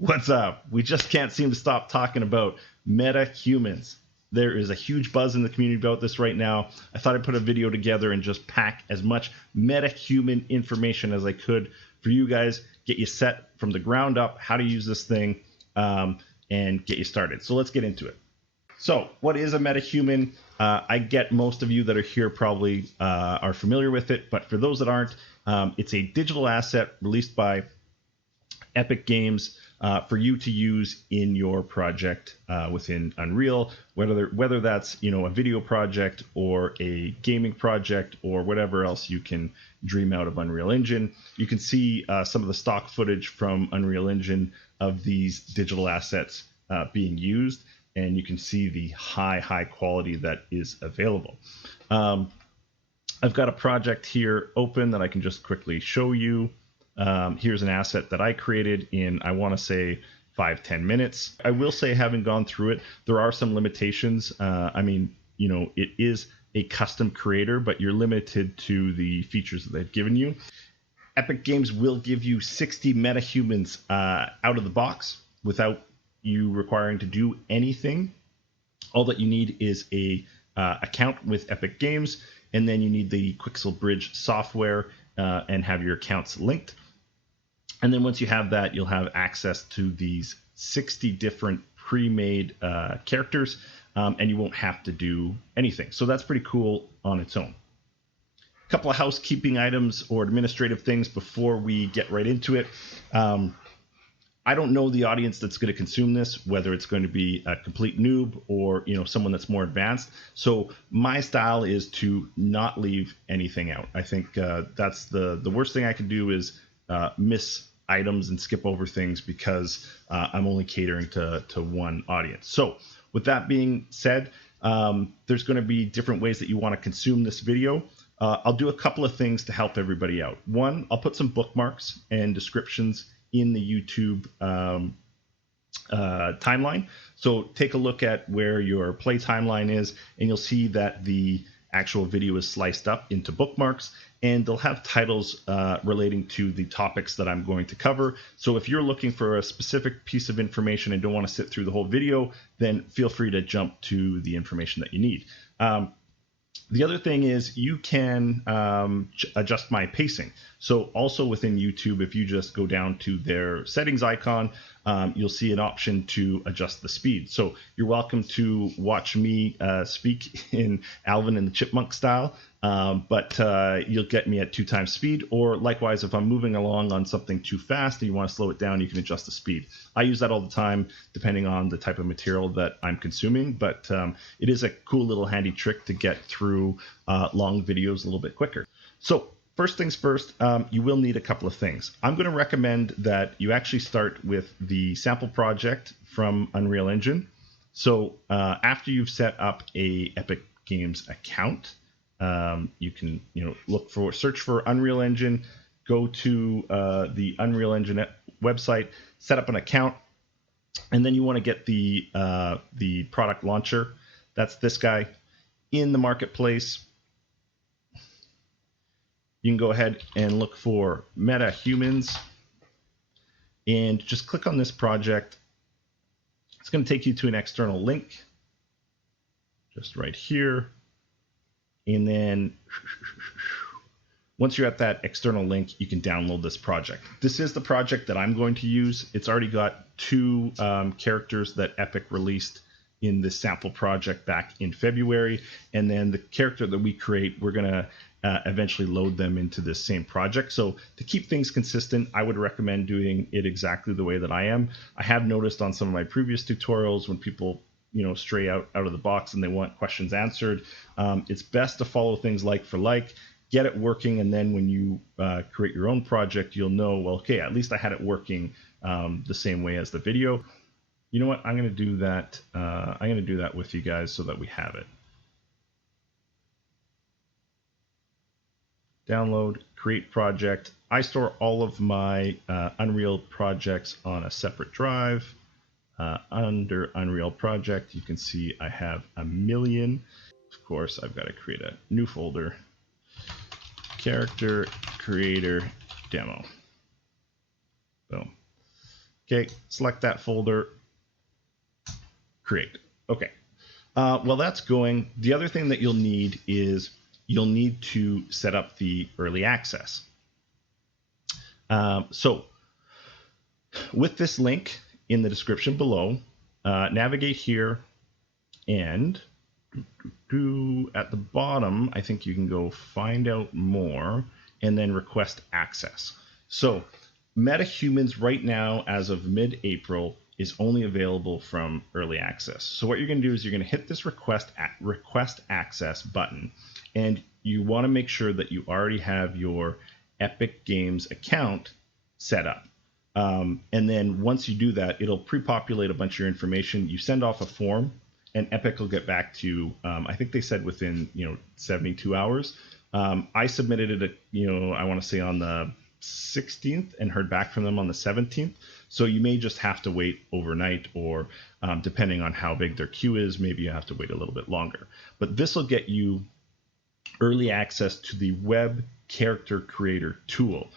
What's up? We just can't seem to stop talking about MetaHumans. There is a huge buzz in the community about this right now. I thought I'd put a video together and just pack as much MetaHuman information as I could for you guys, get you set from the ground up, how to use this thing, and get you started. So let's get into it. So what is a MetaHuman? I get most of you that are here probably are familiar with it, but for those that aren't, it's a digital asset released by Epic Games for you to use in your project within Unreal, whether that's a video project or a gaming project or whatever else you can dream out of Unreal Engine. You can see some of the stock footage from Unreal Engine of these digital assets being used, and you can see the high quality that is available. I've got a project here open that I can just quickly show you. Here's an asset that I created in, I want to say, 5-10 minutes. I will say, having gone through it, there are some limitations. It is a custom creator, but you're limited to the features that they've given you. Epic Games will give you 60 MetaHumans out of the box without you requiring to do anything. All that you need is a account with Epic Games, and then you need the Quixel Bridge software and have your accounts linked. And then once you have that, you'll have access to these 60 different pre-made characters, and you won't have to do anything. So that's pretty cool on its own. A couple of housekeeping items or administrative things before we get right into it. I don't know the audience that's going to consume this, whether it's going to be a complete noob or someone that's more advanced. So my style is to not leave anything out. I think that's the worst thing I can do is miss items and skip over things because I'm only catering to one audience. So with that being said, there's going to be different ways that you want to consume this video. I'll do a couple of things to help everybody out. One, I'll put some bookmarks and descriptions in the YouTube timeline. So take a look at where your play timeline is, and you'll see that the actual video is sliced up into bookmarks, and they'll have titles relating to the topics that I'm going to cover. So if you're looking for a specific piece of information and don't want to sit through the whole video, then feel free to jump to the information that you need. The other thing is you can adjust my pacing. So also within YouTube, if you just go down to their settings icon, you'll see an option to adjust the speed. So you're welcome to watch me speak in Alvin and the Chipmunk style, but you'll get me at 2 times speed. Or likewise, if I'm moving along on something too fast and you want to slow it down, you can adjust the speed. I use that all the time depending on the type of material that I'm consuming, but it is a cool little handy trick to get through long videos a little bit quicker. So first things first, you will need a couple of things. I'm going to recommend that you actually start with the sample project from Unreal Engine. So after you've set up a Epic Games account, you can search for Unreal Engine, go to the Unreal Engine website, set up an account, and then you want to get the product launcher. That's this guy. In the marketplace, you can go ahead and look for MetaHumans and just click on this project. It's going to take you to an external link just right here. And then once you're at that external link, you can download this project. This is the project that I'm going to use. It's already got 2 characters that Epic released in the sample project back in February. And then the character that we create, we're going to eventually load them into this same project. So to keep things consistent, I would recommend doing it exactly the way that I am. I have noticed on some of my previous tutorials when people stray out of the box and they want questions answered, it's best to follow things like for like, get it working, and then when you create your own project, you'll know, well, okay, at least I had it working the same way as the video. You know what? I'm going to do that. I'm going to do that with you guys so that we have it. Download, create project. I store all of my Unreal projects on a separate drive. Under Unreal project, you can see I have 1 million. Of course, I've got to create a new folder. Character creator demo. Boom. Okay, select that folder, create. Okay. While that's going, the other thing that you'll need is you'll need to set up the early access. So with this link in the description below, navigate here, and at the bottom, I think you can go find out more and then request access. So MetaHumans right now, as of mid-April, is only available from early access. So what you're going to do is you're going to hit this request access button, and you want to make sure that you already have your Epic Games account set up. And then once you do that, it'll pre-populate a bunch of your information. You send off a form, and Epic will get back to you. I think they said within 72 hours. I submitted it, I want to say on the 16th and heard back from them on the 17th. So you may just have to wait overnight, or depending on how big their queue is, maybe you have to wait a little bit longer. But this will get you early access to the Web Character Creator tool.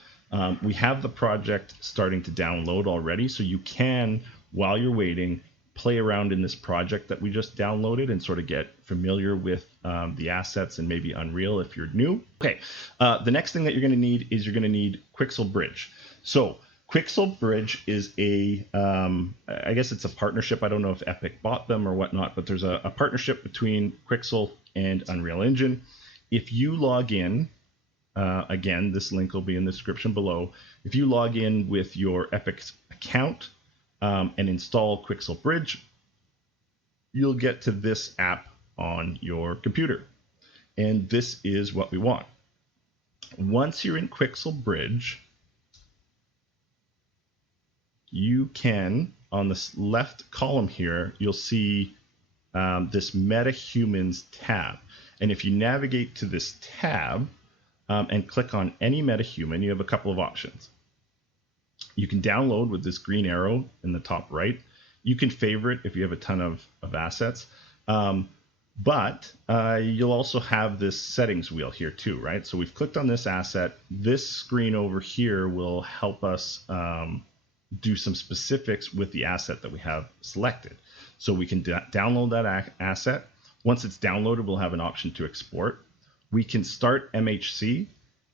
We have the project starting to download already, so you can, while you're waiting, play around in this project that we just downloaded and sort of get familiar with the assets and maybe Unreal if you're new. Okay, the next thing that you're going to need is you're going to need Quixel Bridge. So Quixel Bridge is I guess it's a partnership. I don't know if Epic bought them or whatnot, but there's a partnership between Quixel and Unreal Engine. If you log in, again, this link will be in the description below. If you log in with your Epic account and install Quixel Bridge, you'll get to this app on your computer. And this is what we want. Once you're in Quixel Bridge, you can, on this left column here, you'll see this MetaHumans tab. And if you navigate to this tab and click on any MetaHuman, you have a couple of options. You can download with this green arrow in the top right. You can favorite if you have a ton of assets. But you'll also have this settings wheel here too, right? So we've clicked on this asset. This screen over here will help us do some specifics with the asset that we have selected. So we can download that asset. Once it's downloaded, we'll have an option to export. We can start MHC.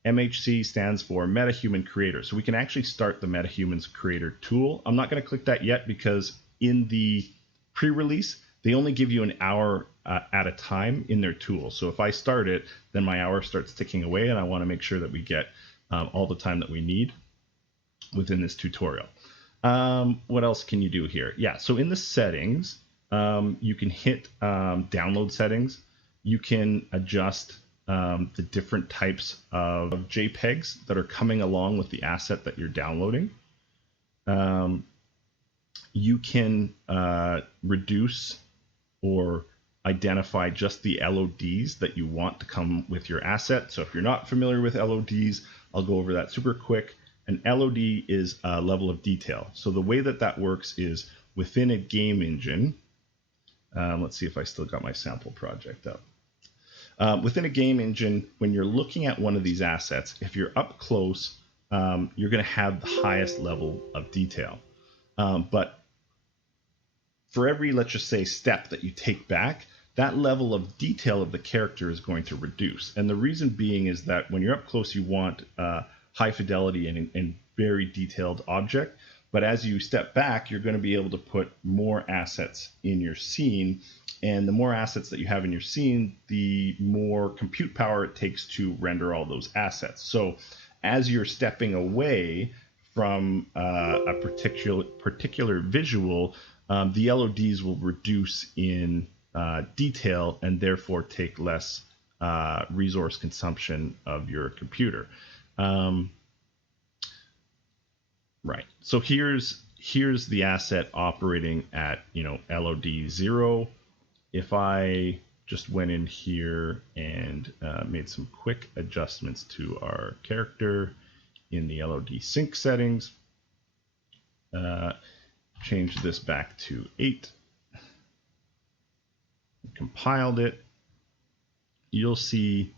MHC stands for MetaHuman Creator. So we can actually start the MetaHumans Creator tool. I'm not going to click that yet because in the pre-release, they only give you an hour at a time in their tool. So if I start it, then my hour starts ticking away, and I want to make sure that we get all the time that we need within this tutorial. What else can you do here? Yeah, so in the settings, you can hit download settings. You can adjust the different types of JPEGs that are coming along with the asset that you're downloading. You can reduce or identify just the LODs that you want to come with your asset. So if you're not familiar with LODs, I'll go over that super quick. An LOD is a level of detail. So the way that that works is within a game engine. Let's see if I still got my sample project up. Within a game engine, when you're looking at one of these assets, if you're up close, you're going to have the highest level of detail. But for every, let's just say, step that you take back, that level of detail of the character is going to reduce. And the reason being is that when you're up close, you want high fidelity and very detailed object. But as you step back, you're going to be able to put more assets in your scene. And the more assets that you have in your scene, the more compute power it takes to render all those assets. So as you're stepping away from a particular visual, the LODs will reduce in detail and therefore take less resource consumption of your computer. Right. So here's the asset operating at LOD 0. If I just went in here and made some quick adjustments to our character in the LOD sync settings, change this back to 8, compiled it, you'll see,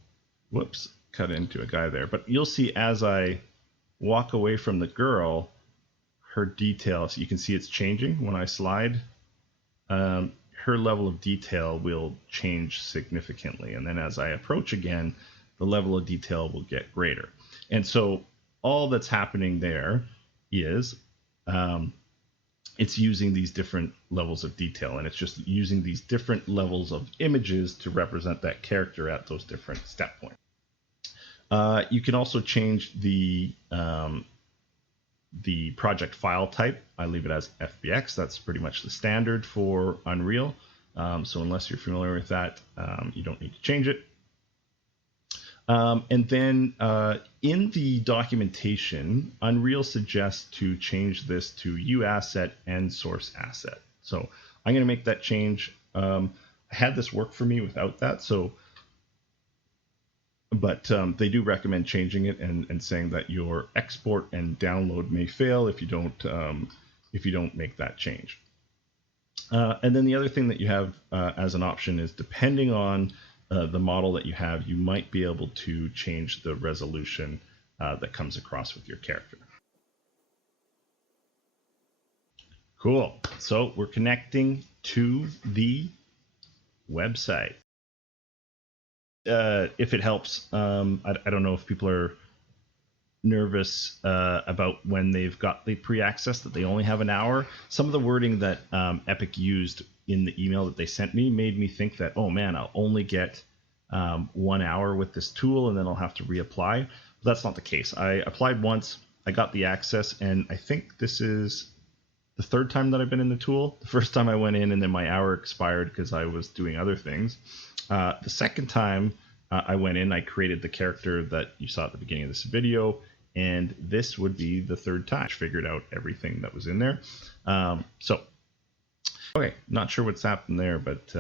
whoops, cut into a guy there, but you'll see as I walk away from the girl, her details, you can see it's changing when I slide. Her level of detail will change significantly, and then as I approach again, the level of detail will get greater. And so all that's happening there is it's using these different levels of detail, and it's just using these different levels of images to represent that character at those different step points. You can also change the project file type. I leave it as FBX. That's pretty much the standard for Unreal. So unless you're familiar with that, you don't need to change it. And then in the documentation, Unreal suggests to change this to UAsset and source asset. So I'm going to make that change. I had this work for me without that, but they do recommend changing it and saying that your export and download may fail if you don't make that change. And then the other thing that you have as an option is, depending on the model that you have, you might be able to change the resolution that comes across with your character. Cool. So we're connecting to the website. If it helps, I don't know if people are nervous about when they've got the pre-access, that they only have an hour. Some of the wording that Epic used in the email that they sent me made me think that, oh man, I'll only get 1 hour with this tool and then I'll have to reapply. But that's not the case. I applied once, I got the access, and I think this is the third time that I've been in the tool. The first time I went in and then my hour expired because I was doing other things. The second time I went in, I created the character that you saw at the beginning of this video, and this would be the third time. I figured out everything that was in there. Okay, not sure what's happened there, but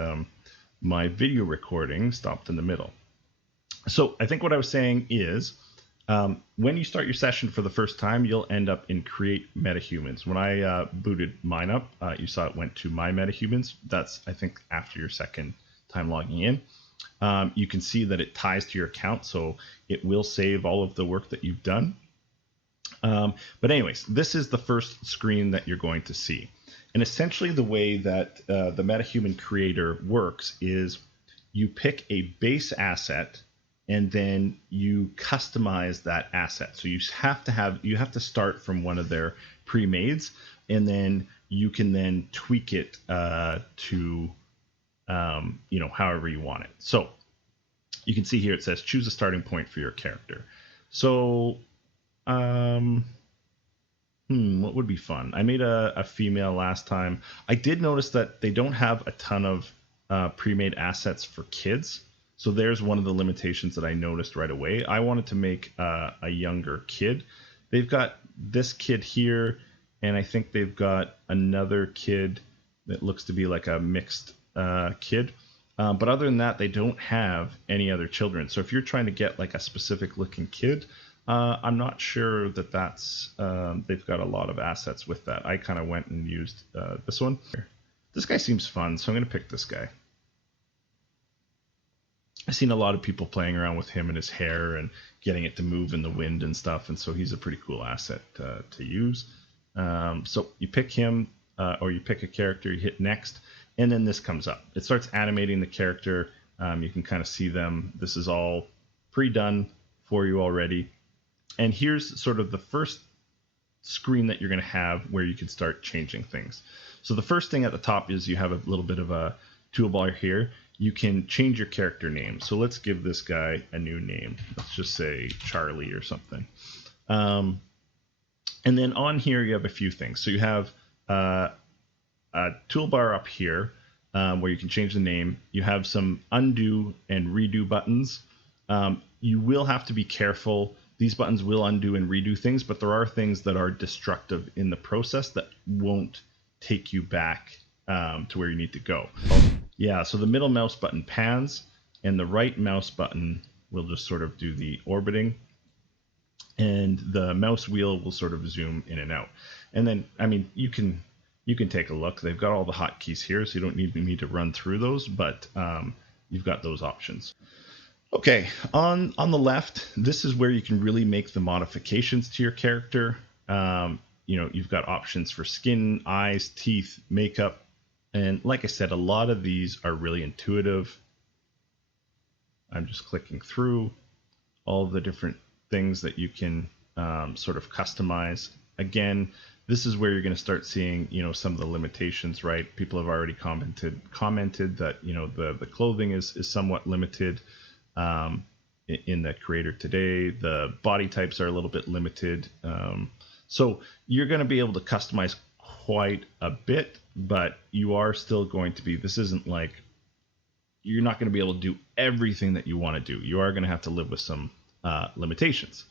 my video recording stopped in the middle. So I think what I was saying is, when you start your session for the first time, you'll end up in Create MetaHumans. When I booted mine up, you saw it went to My MetaHumans. That's, I think, after your second time logging in. You can see that it ties to your account, so it will save all of the work that you've done. But anyways, this is the first screen that you're going to see. And essentially the way that the MetaHuman Creator works is you pick a base asset and then you customize that asset. So you have to start from one of their pre-mades, and then you can then tweak it to however you want it. So you can see here it says choose a starting point for your character. So what would be fun? I made a female last time. I did notice that they don't have a ton of pre-made assets for kids. So there's one of the limitations that I noticed right away. I wanted to make a younger kid. They've got this kid here, and I think they've got another kid that looks to be like a mixed kid. But other than that, they don't have any other children. So if you're trying to get like a specific looking kid, I'm not sure that that's they've got a lot of assets with that. I kind of went and used this one. This guy seems fun, so I'm going to pick this guy. I've seen a lot of people playing around with him and his hair and getting it to move in the wind and stuff, and so he's a pretty cool asset to use. So you pick him, or you pick a character, you hit next, and then this comes up. It starts animating the character. You can kind of see them. This is all pre-done for you already. And here's sort of the first screen that you're going to have where you can start changing things. So the first thing at the top is you have a little bit of a toolbar here. You can change your character name. So let's give this guy a new name. Let's just say Charlie or something. And then on here, you have a few things. So you have a toolbar up here where you can change the name. You have some undo and redo buttons. You will have to be careful. These buttons will undo and redo things, but there are things that are destructive in the process that won't take you back to where you need to go. Yeah, so the middle mouse button pans, and the right mouse button will just sort of do the orbiting, and the mouse wheel will sort of zoom in and out. And then, I mean, you can take a look. They've got all the hotkeys here, so you don't need me to run through those, but you've got those options. Okay, on the left, this is where you can really make the modifications to your character. you've got options for skin, eyes, teeth, makeup. And like I said, a lot of these are really intuitive. I'm just clicking through all the different things that you can sort of customize. Again, this is where you're going to start seeing, some of the limitations, right? People have already commented that, the clothing is somewhat limited in the creator today. The body types are a little bit limited. So you're going to be able to customize quite a bit, but you are still going to be, this isn't like, you're not going to be able to do everything that you want to do. You are going to have to live with some limitations.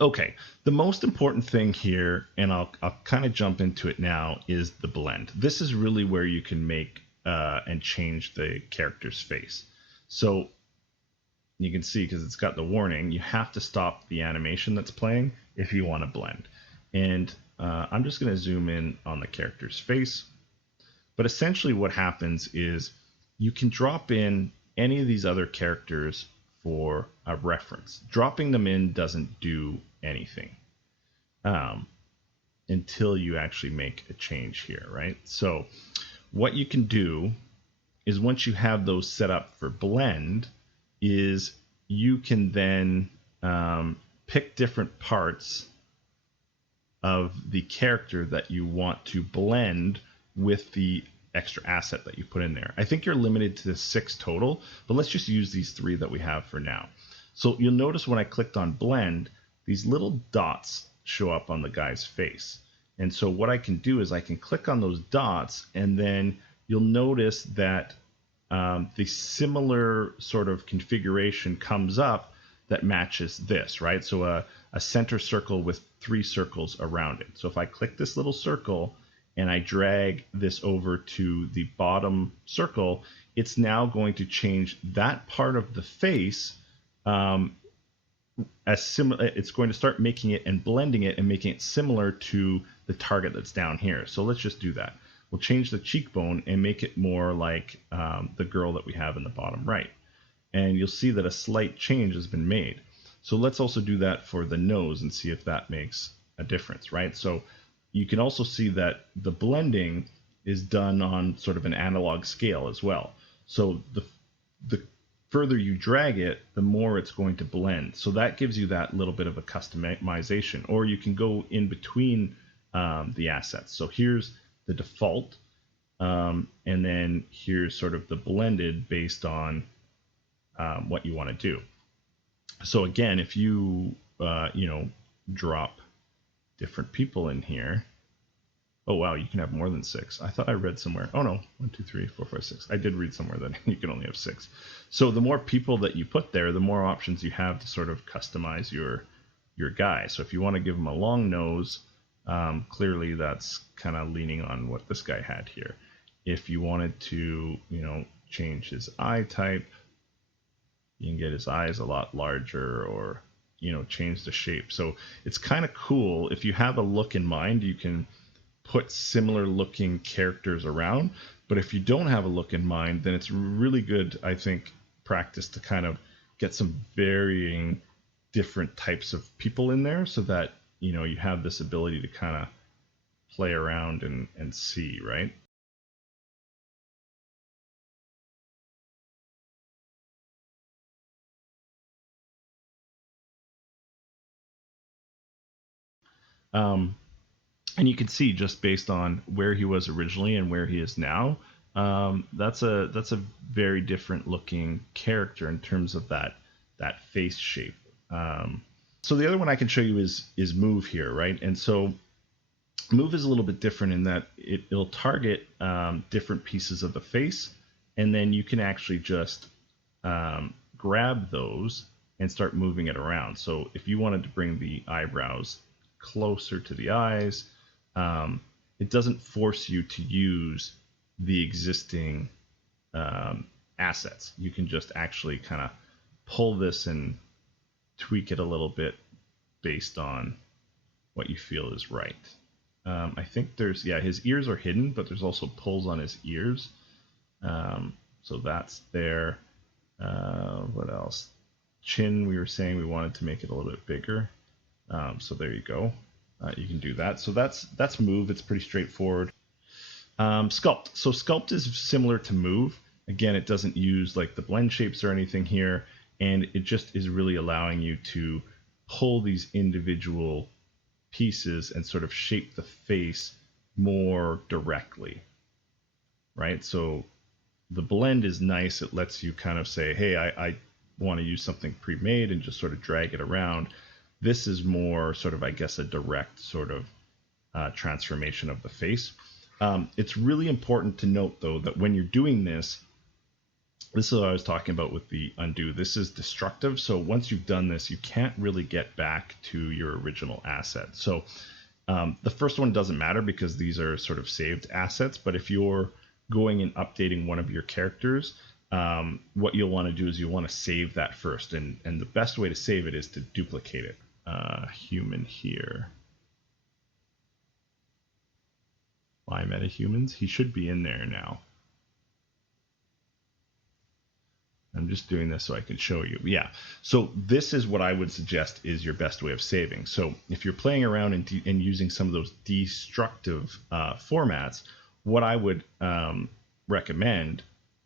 Okay, the most important thing here, and I'll kind of jump into it now, is the blend. This is really where you can make and change the character's face. So you can see, because it's got the warning, you have to stop the animation that's playing if you want to blend. And I'm just going to zoom in on the character's face. But essentially what happens is you can drop in any of these other characters for a reference. Dropping them in doesn't do anything until you actually make a change here, right? So what you can do is, once you have those set up for blend, is you can then pick different parts of the character that you want to blend with the extra asset that you put in there. I think you're limited to 6 total, but let's just use these 3 that we have for now. So you'll notice when I clicked on blend, these little dots show up on the guy's face. And so what I can do is I can click on those dots, and then you'll notice that the similar sort of configuration comes up that matches this, right? So a center circle with 3 circles around it. So if I click this little circle and I drag this over to the bottom circle, it's now going to change that part of the face as similar. It's going to start making it and blending it and making it similar to the target that's down here. So let's just do that. We'll change the cheekbone and make it more like the girl that we have in the bottom right. And you'll see that a slight change has been made. So let's also do that for the nose and see if that makes a difference, right? So you can also see that the blending is done on sort of an analog scale as well. So the further you drag it, the more it's going to blend. So that gives you that little bit of a customization. Or you can go in between the assets. So here's the default, and then here's sort of the blended based on what you want to do. So again, if you drop different people in here. Oh wow, you can have more than 6. I thought I read somewhere. Oh no, 1, 2, 3, 4, 5, 6. I did read somewhere that you can only have 6. So the more people that you put there, the more options you have to sort of customize your guy. So if you want to give him a long nose, clearly that's kind of leaning on what this guy had here. If you wanted to, change his eye type, you can get his eyes a lot larger, or change the shape. So it's kind of cool. If you have a look in mind, you can put similar looking characters around. But if you don't have a look in mind, then it's really good, I think, practice to kind of get some varying different types of people in there, so that you have this ability to kind of play around and see, right? And you can see, just based on where he was originally and where he is now, that's a very different looking character in terms of that face shape. So the other one I can show you is move here, right? And so move is a little bit different in that it'll target different pieces of the face, and then you can actually just grab those and start moving it around. So if you wanted to bring the eyebrows closer to the eyes, it doesn't force you to use the existing assets. You can just actually kind of pull this and tweak it a little bit based on what you feel is right. I think his ears are hidden, but there's also pulls on his ears. So that's there. What else? Chin, we were saying we wanted to make it a little bit bigger. So there you go. you can do that. So that's move. It's pretty straightforward. Sculpt. So sculpt is similar to move. Again, it doesn't use like the blend shapes or anything here, and it just is really allowing you to pull these individual pieces and sort of shape the face more directly, right? So the blend is nice. It lets you kind of say, hey, I want to use something pre-made and just sort of drag it around. This is more sort of, I guess, a direct sort of transformation of the face. It's really important to note, though, that when you're doing this is what I was talking about with the undo. This is destructive. So once you've done this, you can't really get back to your original asset. So the first one doesn't matter because these are sort of saved assets. But if you're going and updating one of your characters, what you'll want to do is you'll want to save that first. And the best way to save it is to duplicate it. Human here. My MetaHumans. He should be in there now. I'm just doing this so I can show you. Yeah. So this is what I would suggest is your best way of saving. So if you're playing around and using some of those destructive formats, what I would recommend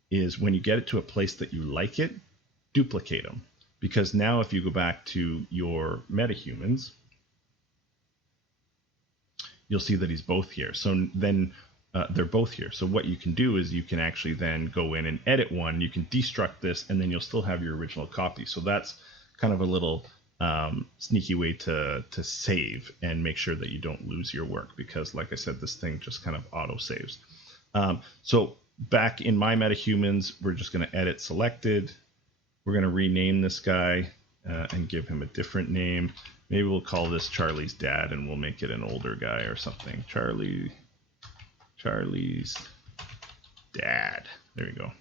is when you get it to a place that you like it, duplicate them. Because now if you go back to your MetaHumans, you'll see that he's both here. So then they're both here. So what you can do is you can actually then go in and edit one. You can destruct this, and then you'll still have your original copy. So that's kind of a little sneaky way to save and make sure that you don't lose your work, because like I said, this thing just kind of auto saves. So back in my MetaHumans, we're just going to edit selected. We're going to rename this guy and give him a different name. Maybe we'll call this Charlie's dad, and we'll make it an older guy or something. Charlie's dad. There we go.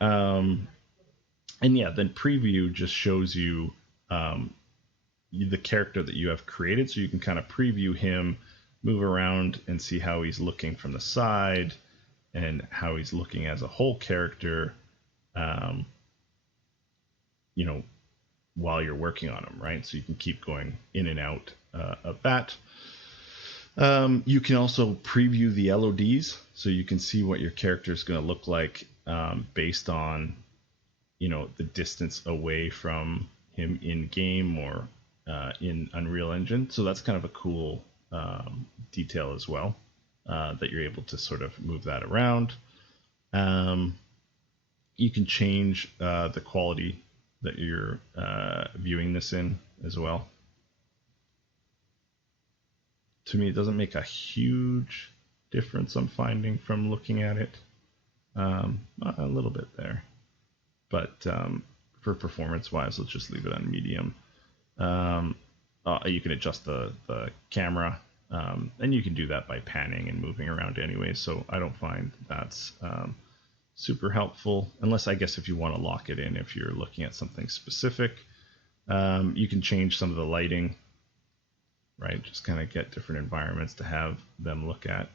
And yeah, then preview just shows you the character that you have created. So you can kind of preview him, move around and see how he's looking from the side and how he's looking as a whole character, you know, while you're working on him, right? So you can keep going in and out of that. You can also preview the LODs, so you can see what your character is going to look like based on, you know, the distance away from him in game or in Unreal Engine. So that's kind of a cool detail as well, that you're able to sort of move that around. You can change the quality that you're viewing this in as well. To me, it doesn't make a huge difference, I'm finding, from looking at it. A little bit there. But for performance-wise, let's just leave it on medium. You can adjust the camera, and you can do that by panning and moving around anyway, so I don't find that's super helpful, unless I guess if you want to lock it in, if you're looking at something specific. You can change some of the lighting, right? Just kind of get different environments to have them look at.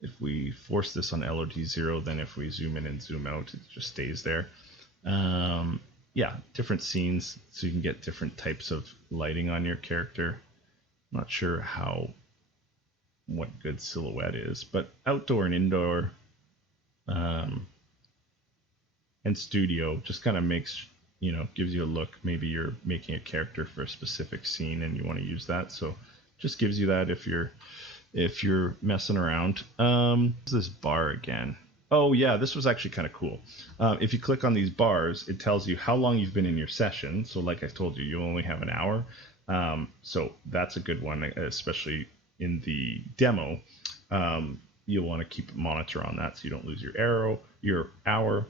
If we force this on LOD 0, then if we zoom in and zoom out, it just stays there. Yeah, different scenes, so you can get different types of lighting on your character. I'm not sure what good silhouette is, but outdoor and indoor and studio just kind of makes, you know, gives you a look. Maybe you're making a character for a specific scene and you want to use that, so just gives you that if you're messing around. This bar again. Oh yeah, this was actually kind of cool. If you click on these bars, it tells you how long you've been in your session. So like I told you, you only have an hour. So that's a good one, especially in the demo. You'll want to keep a monitor on that so you don't lose your hour.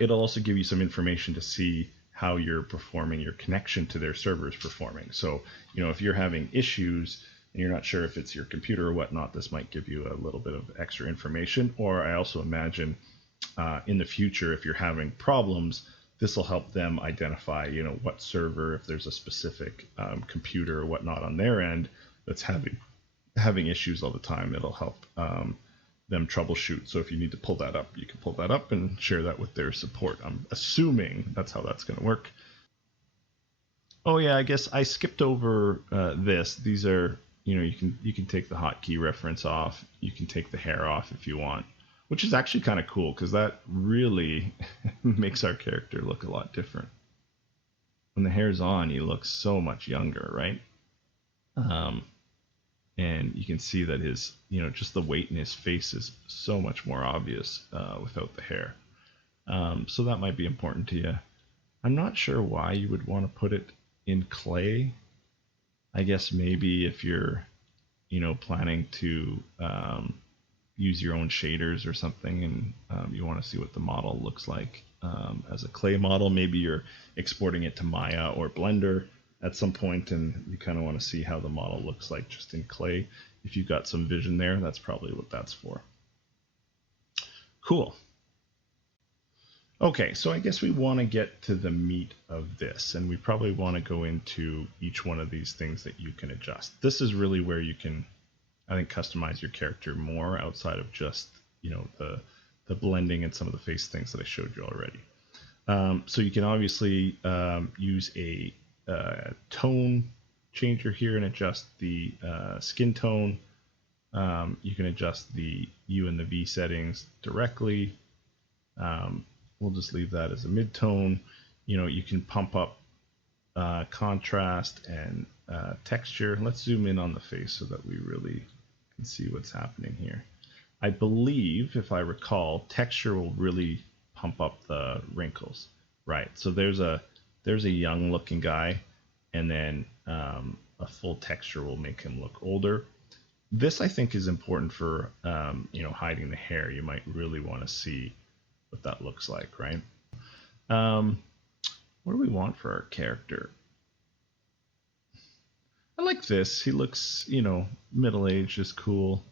It'll also give you some information to see how you're performing, your connection to their server is performing. So, you know, if you're having issues and you're not sure if it's your computer or whatnot, this might give you a little bit of extra information. Or I also imagine in the future, if you're having problems, this will help them identify, you know, what server, if there's a specific computer or whatnot on their end that's having issues all the time. It'll help them troubleshoot. So if you need to pull that up, you can pull that up and share that with their support. I'm assuming that's how that's going to work. Oh yeah, I guess I skipped over this. These are, you can take the hotkey reference off. You can take the hair off if you want, which is actually kind of cool because that really makes our character look a lot different. When the hair's on, he looks so much younger, right? And you can see that his, just the weight in his face is so much more obvious without the hair. So that might be important to you. I'm not sure why you would want to put it in clay. I guess maybe if you're, planning to use your own shaders or something, and you want to see what the model looks like as a clay model. Maybe you're exporting it to Maya or Blender at some point, and you kind of want to see how the model looks like just in clay. If you've got some vision there, that's probably what that's for. Cool. Okay, so I guess we want to get to the meat of this, and we probably want to go into each one of these things that you can adjust. This is really where you can, I think, customize your character more outside of just, the blending and some of the face things that I showed you already. So you can obviously use a tone changer here and adjust the skin tone. You can adjust the U and the V settings directly. We'll just leave that as a mid-tone. You can pump up contrast and texture. Let's zoom in on the face so that we really can see what's happening here. I believe, if I recall, texture will really pump up the wrinkles. Right, so there's a young looking guy, and then a full texture will make him look older. This, I think, is important for hiding the hair. You might really want to see what that looks like, right? What do we want for our character? I like this. He looks, middle-aged is cool.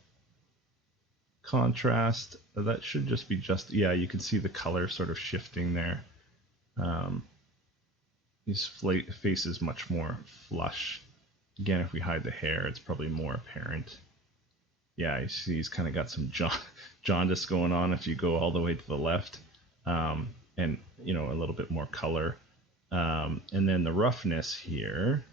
Contrast, that should just be yeah, you can see the color sort of shifting there. His face is much more flush. Again, if we hide the hair, it's probably more apparent. Yeah, you see he's kind of got some jaundice going on if you go all the way to the left, and a little bit more color. And then the roughness here.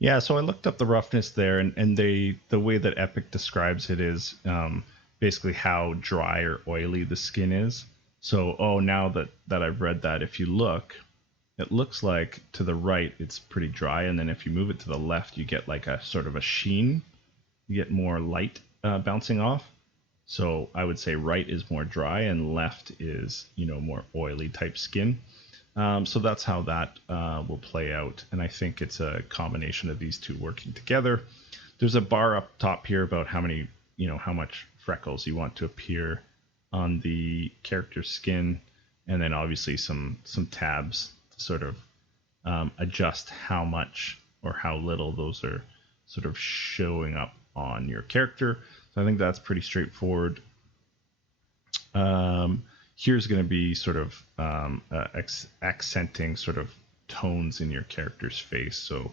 Yeah, so I looked up the roughness there, and the way that Epic describes it is basically how dry or oily the skin is. So, now that I've read that, if you look, it looks like to the right it's pretty dry, and then if you move it to the left, you get like a sort of a sheen. You get more light bouncing off. So I would say right is more dry, and left is more oily type skin. So that's how that will play out, and I think it's a combination of these two working together. There's a bar up top here about how many, how much freckles you want to appear on the character's skin, and then obviously some tabs to sort of adjust how much or how little those are sort of showing up on your character. So I think that's pretty straightforward. Here's going to be sort of accenting sort of tones in your character's face. So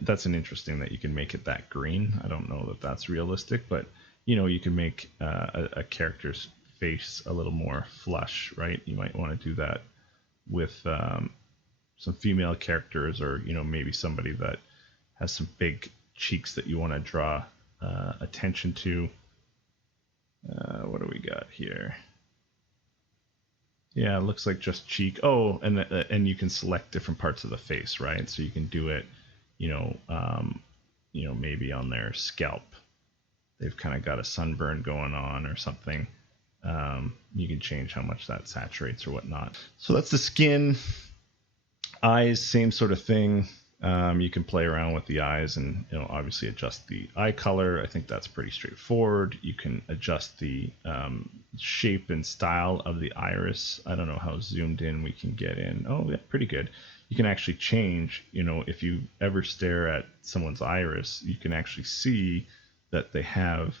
that's an interesting that you can make it that green. I don't know that that's realistic, but you can make a character's face a little more flush, right? You might want to do that with some female characters, or maybe somebody that has some big cheeks that you want to draw attention to. What do we got here? Yeah, it looks like just cheek. Oh, and you can select different parts of the face, right? So you can do it, maybe on their scalp. They've kind of got a sunburn going on or something. You can change how much that saturates or whatnot. So that's the skin. Eyes, same sort of thing. You can play around with the eyes and obviously adjust the eye color. I think that's pretty straightforward. You can adjust the shape and style of the iris. I don't know how zoomed in we can get in. Oh, yeah, pretty good. You can actually change, if you ever stare at someone's iris, you can actually see that they have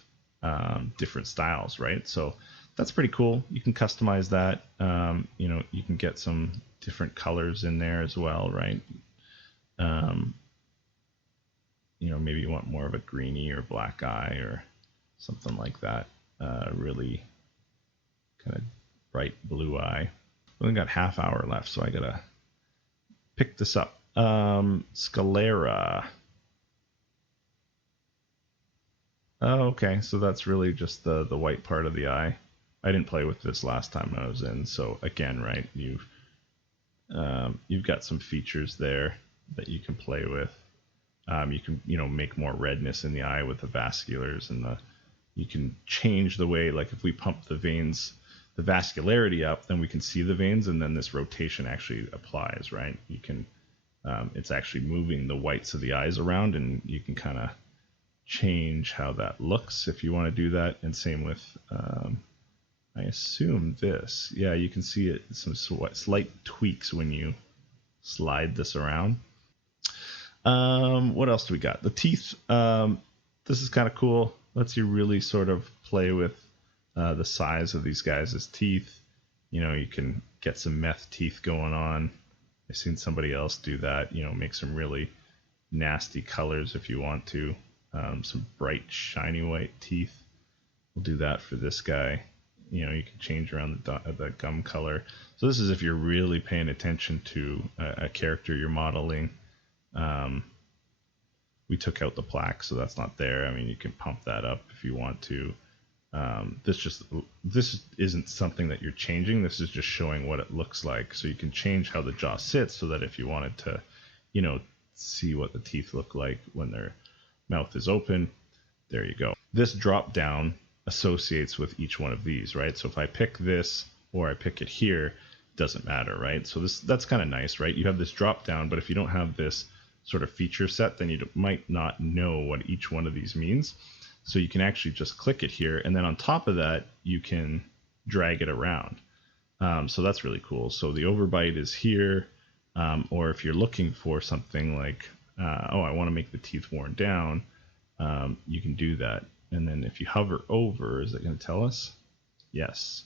different styles, right? So that's pretty cool. You can customize that. You can get some different colors in there as well, right? Maybe you want more of a greeny or black eye or something like that. Really kind of bright blue eye. We only got half hour left, so I gotta pick this up. Sclera. Oh, okay, so that's really just the white part of the eye. I didn't play with this last time I was in, so again, right, you've got some features there that you can play with. You can, make more redness in the eye with the vasculars, and you can change the way, like if we pump the veins, the vascularity up, then we can see the veins, and then this rotation actually applies, right? You can, it's actually moving the whites of the eyes around, and you can kind of change how that looks if you want to do that. And same with, I assume this. Yeah, you can see it, some slight tweaks when you slide this around. What else do we got? The teeth. This is kind of cool. Lets you really sort of play with the size of these guys' teeth. You can get some meth teeth going on. I've seen somebody else do that. Make some really nasty colors if you want to. Some bright, shiny white teeth. We'll do that for this guy. You can change around the gum color. So this is if you're really paying attention to a character you're modeling. We took out the plaque, so that's not there. I mean, you can pump that up if you want to. This isn't something that you're changing. This is just showing what it looks like. So you can change how the jaw sits, so that if you wanted to, see what the teeth look like when their mouth is open, there you go. This drop down associates with each one of these, right? So if I pick this or I pick it here, doesn't matter, right? So that's kind of nice, right? You have this drop down, but if you don't have this sort of feature set, then you might not know what each one of these means. So you can actually just click it here, and then on top of that, you can drag it around. So that's really cool. So the overbite is here, or if you're looking for something like, I want to make the teeth worn down, you can do that. And then if you hover over, is it going to tell us? Yes.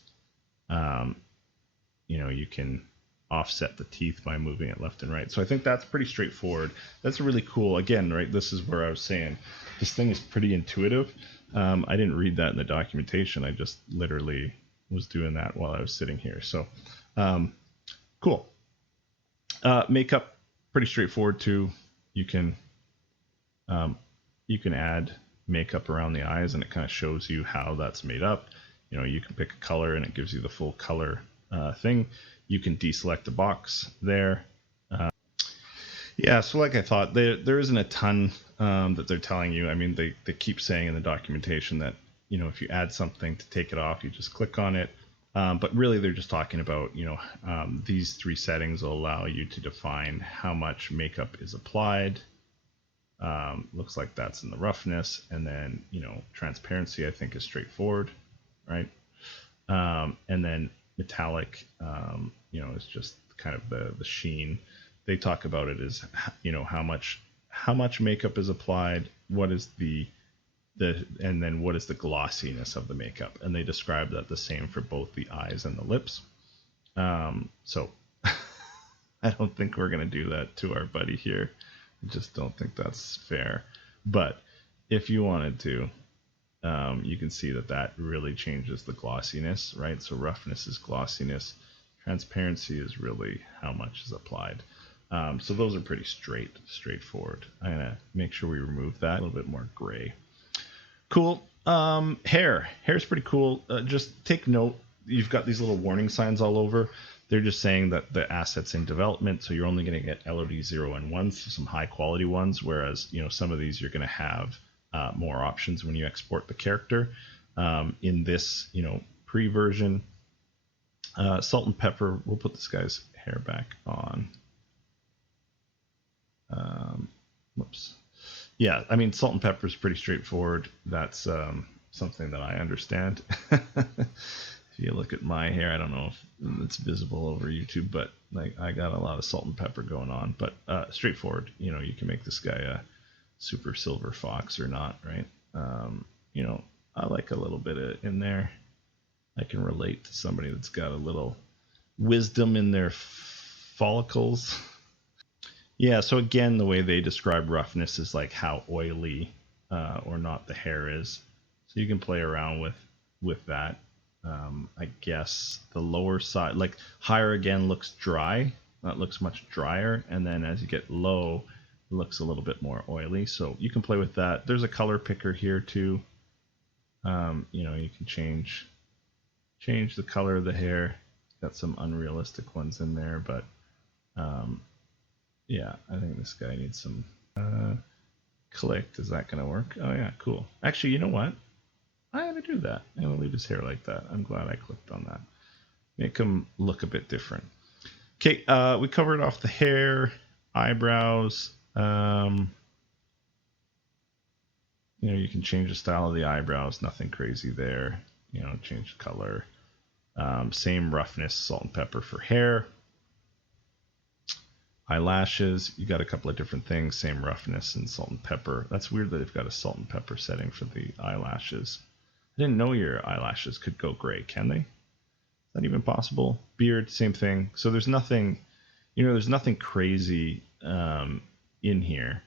You can offset the teeth by moving it left and right. So I think that's pretty straightforward. That's really cool. Again, right, this is where I was saying this thing is pretty intuitive. I didn't read that in the documentation. I just literally was doing that while I was sitting here. So cool. Makeup, pretty straightforward too. You can add makeup around the eyes, and it kind of shows you how that's made up. You can pick a color, and it gives you the full color thing. You can deselect a box there. Yeah, so like I thought, there isn't a ton that they're telling you. I mean, they keep saying in the documentation that, if you add something to take it off, you just click on it. But really, they're just talking about, these three settings will allow you to define how much makeup is applied. Looks like that's in the roughness. And then, transparency, I think, is straightforward, right? And then metallic, is just kind of the sheen. They talk about it as, how much makeup is applied, what is and then what is the glossiness of the makeup, and they describe that the same for both the eyes and the lips. So I don't think we're going to do that to our buddy here. I just don't think that's fair. But if you wanted to, you can see that really changes the glossiness, right? So roughness is glossiness. Transparency is really how much is applied. So those are pretty straightforward. I'm going to make sure we remove that. A little bit more gray. Cool. Hair's pretty cool. Just take note, you've got these little warning signs all over. They're just saying that the asset's in development, so you're only going to get LOD 0 and 1, so some high quality ones, whereas some of these you're going to have more options when you export the character. In this pre-version, salt and pepper, we'll put this guy's hair back on. Whoops. Yeah, I mean, salt and pepper is pretty straightforward. That's something that I understand. If you look at my hair, I don't know if it's visible over YouTube, but like I got a lot of salt and pepper going on. But straightforward. You can make this guy a super silver fox or not, right? I like a little bit in there. I can relate to somebody that's got a little wisdom in their follicles. Yeah, so again, the way they describe roughness is like how oily or not the hair is. So you can play around with that. I guess the lower side, like higher again, looks dry. that looks much drier, and then as you get low, it looks a little bit more oily. So you can play with that. There's a color picker here too. You know, you can change the color of the hair. Got some unrealistic ones in there, but yeah, I think this guy needs some clicked. Is that gonna work? Oh yeah, cool. Actually, you know what? I'm gonna do that. I'm gonna leave his hair like that. I'm glad I clicked on that. Make him look a bit different. Okay, we covered off the hair, eyebrows. You know, you can change the style of the eyebrows. Nothing crazy there. You know, change the color. Same roughness, salt and pepper for hair. Eyelashes, you got a couple of different things. Same roughness and salt and pepper. That's weird that they've got a salt and pepper setting for the eyelashes. I didn't know your eyelashes could go gray. Can they? Is that even possible? Beard, same thing. So there's nothing, you know, there's nothing crazy in here.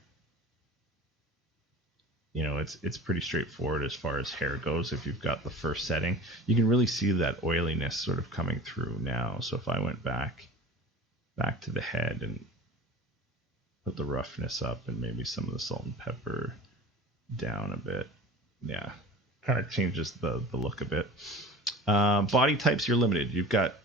You know, it's pretty straightforward as far as hair goes. If you've got the first setting, you can really see that oiliness sort of coming through now. So if I went back to the head and put the roughness up and maybe some of the salt and pepper down a bit, yeah, kind of changes the look a bit. Body types, you're limited. You've got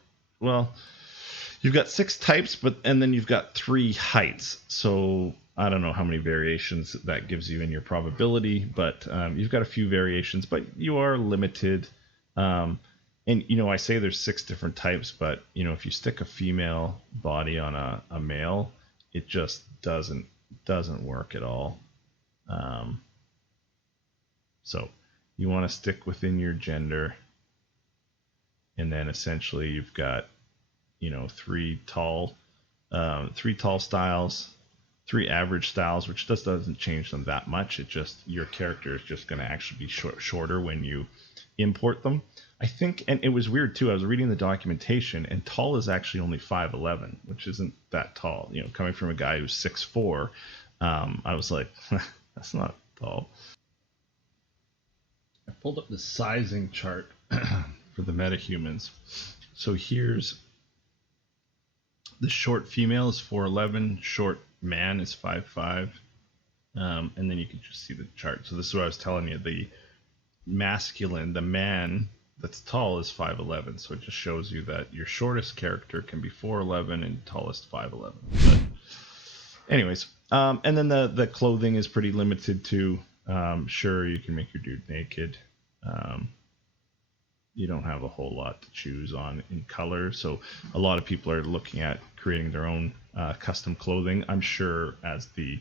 6 types, and then you've got 3 heights. So I don't know how many variations that gives you in your probability, but you've got a few variations, but you are limited. And you know, I say there's 6 different types, but you know, if you stick a female body on a male, it just doesn't work at all. So you want to stick within your gender, and then essentially you've got, you know, 3 tall styles, 3 average styles, which just doesn't change them that much. It just, your character is just going to actually be shorter when you import them, I think. And it was weird too. I was reading the documentation, and tall is actually only 5'11", which isn't that tall. You know, coming from a guy who's 6'4", I was like, that's not tall. I pulled up the sizing chart for the MetaHumans. So here's the short female is 4'11", short man is 5'5", and then you can just see the chart. So this is what I was telling you. The masculine, the man that's tall, is 5'11". So it just shows you that your shortest character can be 4'11" and tallest 5'11". But anyways, and then the clothing is pretty limited too. Sure, you can make your dude naked. You don't have a whole lot to choose on in color, so a lot of people are looking at creating their own custom clothing. I'm sure as the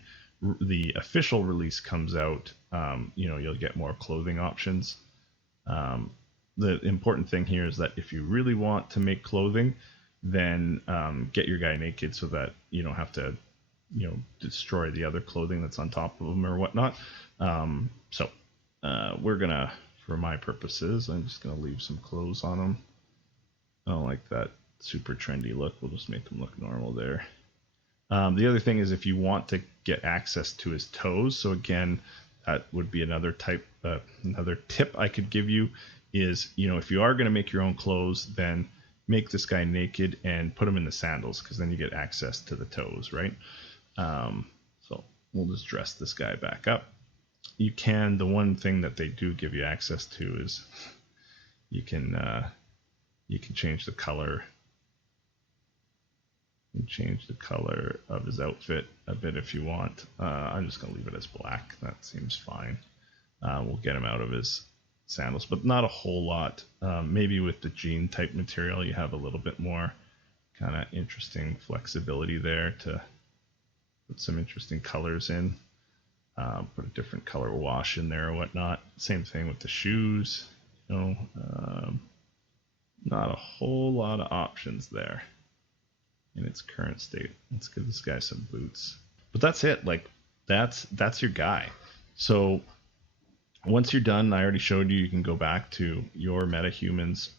official release comes out, you know, you'll get more clothing options. The important thing here is that if you really want to make clothing, then get your guy naked so that you don't have to, you know, destroy the other clothing that's on top of them or whatnot. So we're gonna, for my purposes, I'm just gonna leave some clothes on them. I don't like that super trendy look. We'll just make them look normal there. The other thing is, if you want to get access to his toes, so again, that would be another tip I could give you is, you know, if you are going to make your own clothes, then make this guy naked and put him in the sandals, because then you get access to the toes, right? So we'll just dress this guy back up. You can, the one thing that they do give you access to is you can change the color. Change the color of his outfit a bit if you want. I'm just going to leave it as black. That seems fine. We'll get him out of his sandals, but not a whole lot. Maybe with the jean type material, you have a little bit more kind of interesting flexibility there to put some interesting colors in. Put a different color wash in there or whatnot. Same thing with the shoes. You know, not a whole lot of options there in its current state. Let's give this guy some boots. But that's it. Like, that's your guy. So once you're done, I already showed you can go back to your MetaHumans,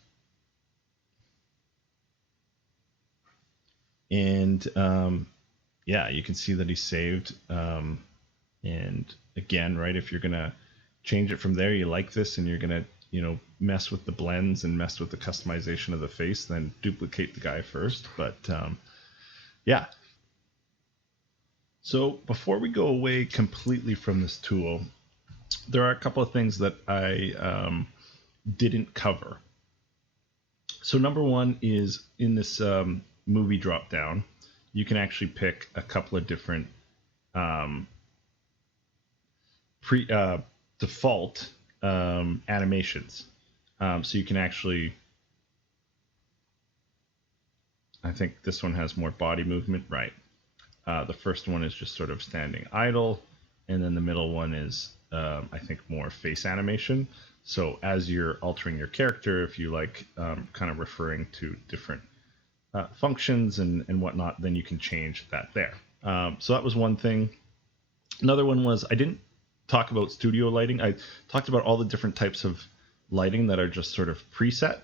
and yeah, you can see that he's saved. And again, right, if you're gonna change it from there, you like this and you're gonna, you know, mess with the blends and mess with the customization of the face, then duplicate the guy first. But Yeah. So before we go away completely from this tool, there are a couple of things that I didn't cover. So number one is in this movie drop down, you can actually pick a couple of different default animations. So you can actually, I think this one has more body movement, right? The first one is just sort of standing idle, and then the middle one is, I think, more face animation. So as you're altering your character, if you like kind of referring to different functions and whatnot, then you can change that there. So that was one thing. Another one was I didn't talk about studio lighting. I talked about all the different types of lighting that are just sort of preset,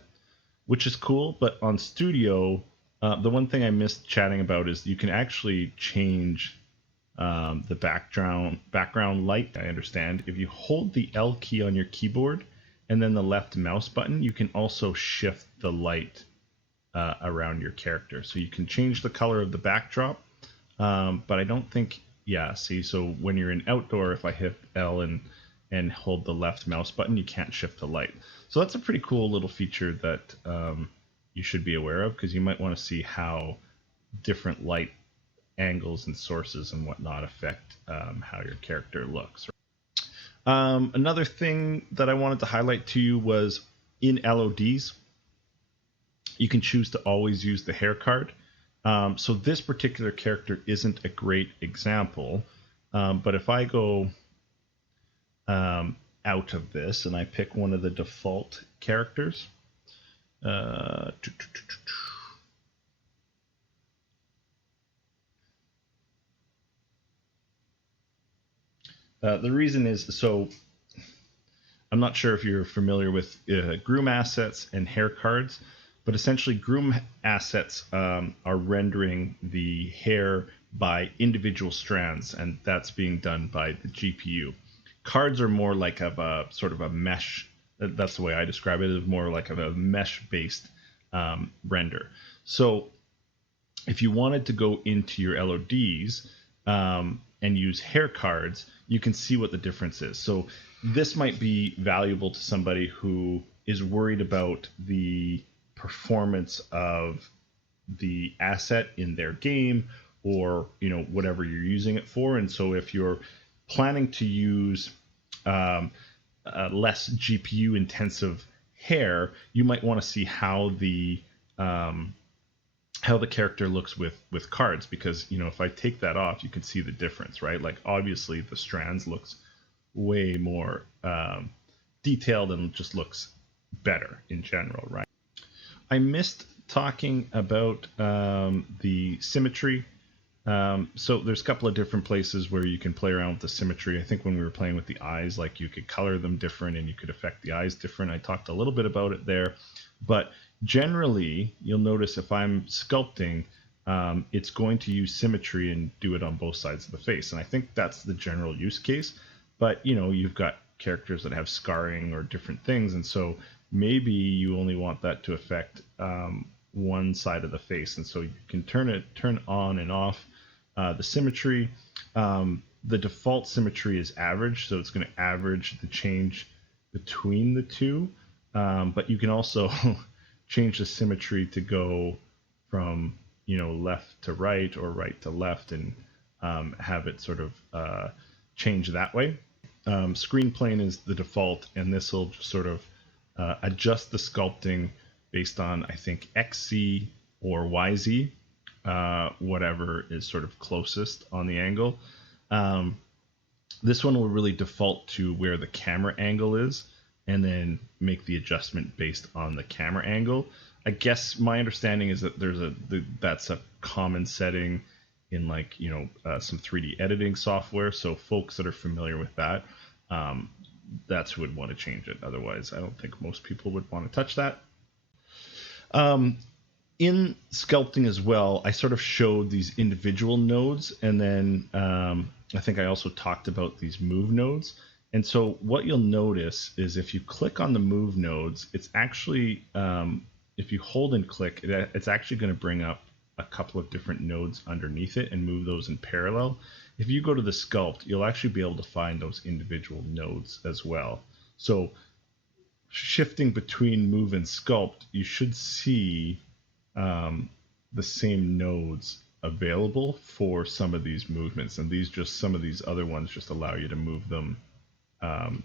which is cool. But on studio, the one thing I missed chatting about is you can actually change the background light. I understand if you hold the L key on your keyboard and then the left mouse button, you can also shift the light around your character. So you can change the color of the backdrop, but I don't think, yeah, see, so when you're in outdoor, if I hit L and hold the left mouse button, you can't shift the light. So that's a pretty cool little feature that you should be aware of, because you might want to see how different light angles and sources and whatnot affect how your character looks. Another thing that I wanted to highlight to you was in LODs, you can choose to always use the hair card. So this particular character isn't a great example, but if I go out of this and I pick one of the default characters, the reason is, so I'm not sure if you're familiar with groom assets and hair cards, but essentially groom assets are rendering the hair by individual strands, and that's being done by the GPU. Cards are more like of a sort of a mesh. That's the way I describe it, is more like of a mesh-based render. So if you wanted to go into your LODs and use hair cards, you can see what the difference is. So this might be valuable to somebody who is worried about the performance of the asset in their game, or whatever you're using it for. And so if you're planning to use less GPU intensive hair, you might want to see how the character looks with cards, because if I take that off, you can see the difference, right? Like obviously the strands looks way more detailed and just looks better in general, right? I missed talking about the symmetry. So there's a couple of different places where you can play around with the symmetry. I think when we were playing with the eyes, like you could color them different and you could affect the eyes different. I talked a little bit about it there, but generally you'll notice if I'm sculpting, it's going to use symmetry and do it on both sides of the face. And I think that's the general use case, but you've got characters that have scarring or different things. And so maybe you only want that to affect one side of the face. And so you can turn on and off the symmetry. The default symmetry is average, so it's going to average the change between the two. But you can also change the symmetry to go from left to right or right to left, and have it sort of change that way. Screen plane is the default, and this will sort of adjust the sculpting based on, I think, XZ or YZ, whatever is sort of closest on the angle. This one will really default to where the camera angle is, and then make the adjustment based on the camera angle. I guess my understanding is that that's a common setting in some 3D editing software. So folks that are familiar with that, that's who would want to change it. Otherwise, I don't think most people would want to touch that. In sculpting as well, I sort of showed these individual nodes, and then I think I also talked about these move nodes. And so what you'll notice is if you click on the move nodes, it's actually, if you hold and click, it's actually going to bring up a couple of different nodes underneath it and move those in parallel. If you go to the sculpt, you'll actually be able to find those individual nodes as well. So shifting between move and sculpt, you should see the same nodes available for some of these movements, and some of these other ones just allow you to move them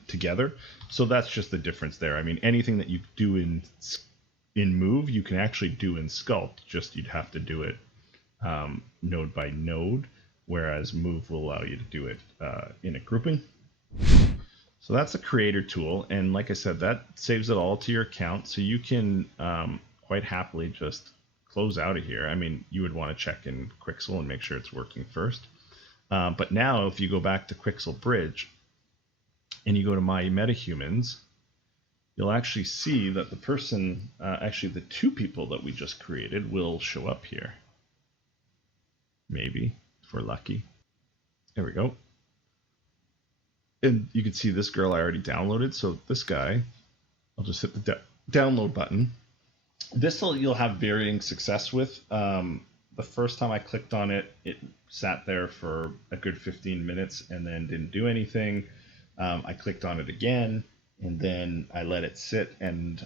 together. So that's just the difference there. I mean, anything that you do in move, you can actually do in sculpt, just you'd have to do it node by node, whereas move will allow you to do it in a grouping. So that's a creator tool, and like I said, that saves it all to your account, so you can quite happily just close out of here. I mean, you would want to check in Quixel and make sure it's working first. But now if you go back to Quixel Bridge and you go to My MetaHumans, you'll actually see that the person, actually the two people that we just created will show up here. Maybe, if we're lucky. There we go. And you can see this girl I already downloaded. So this guy, I'll just hit the download button. This you'll have varying success with. The first time I clicked on it, it sat there for a good 15 minutes and then didn't do anything. I clicked on it again, and then I let it sit, and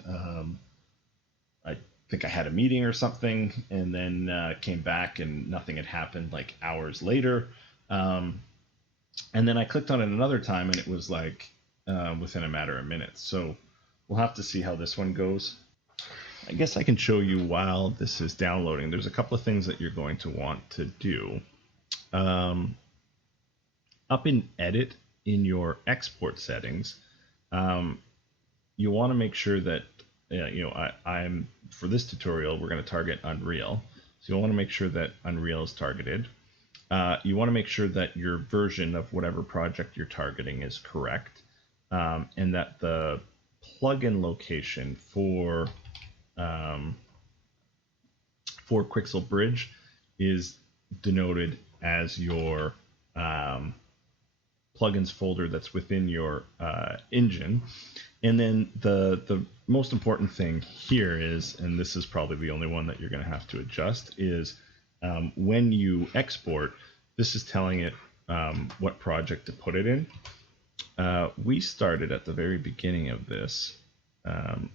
I think I had a meeting or something, and then came back and nothing had happened like hours later. And then I clicked on it another time, and it was like within a matter of minutes. So we'll have to see how this one goes. I guess I can show you while this is downloading. There's a couple of things that you're going to want to do. Up in Edit in your export settings, you want to make sure that, I'm for this tutorial, we're going to target Unreal. So you want to make sure that Unreal is targeted. You want to make sure that your version of whatever project you're targeting is correct, and that the plugin location for Quixel Bridge is denoted as your plugins folder that's within your engine. And then the most important thing here is, and this is probably the only one that you're going to have to adjust, is when you export, this is telling it what project to put it in. We started at the very beginning of this.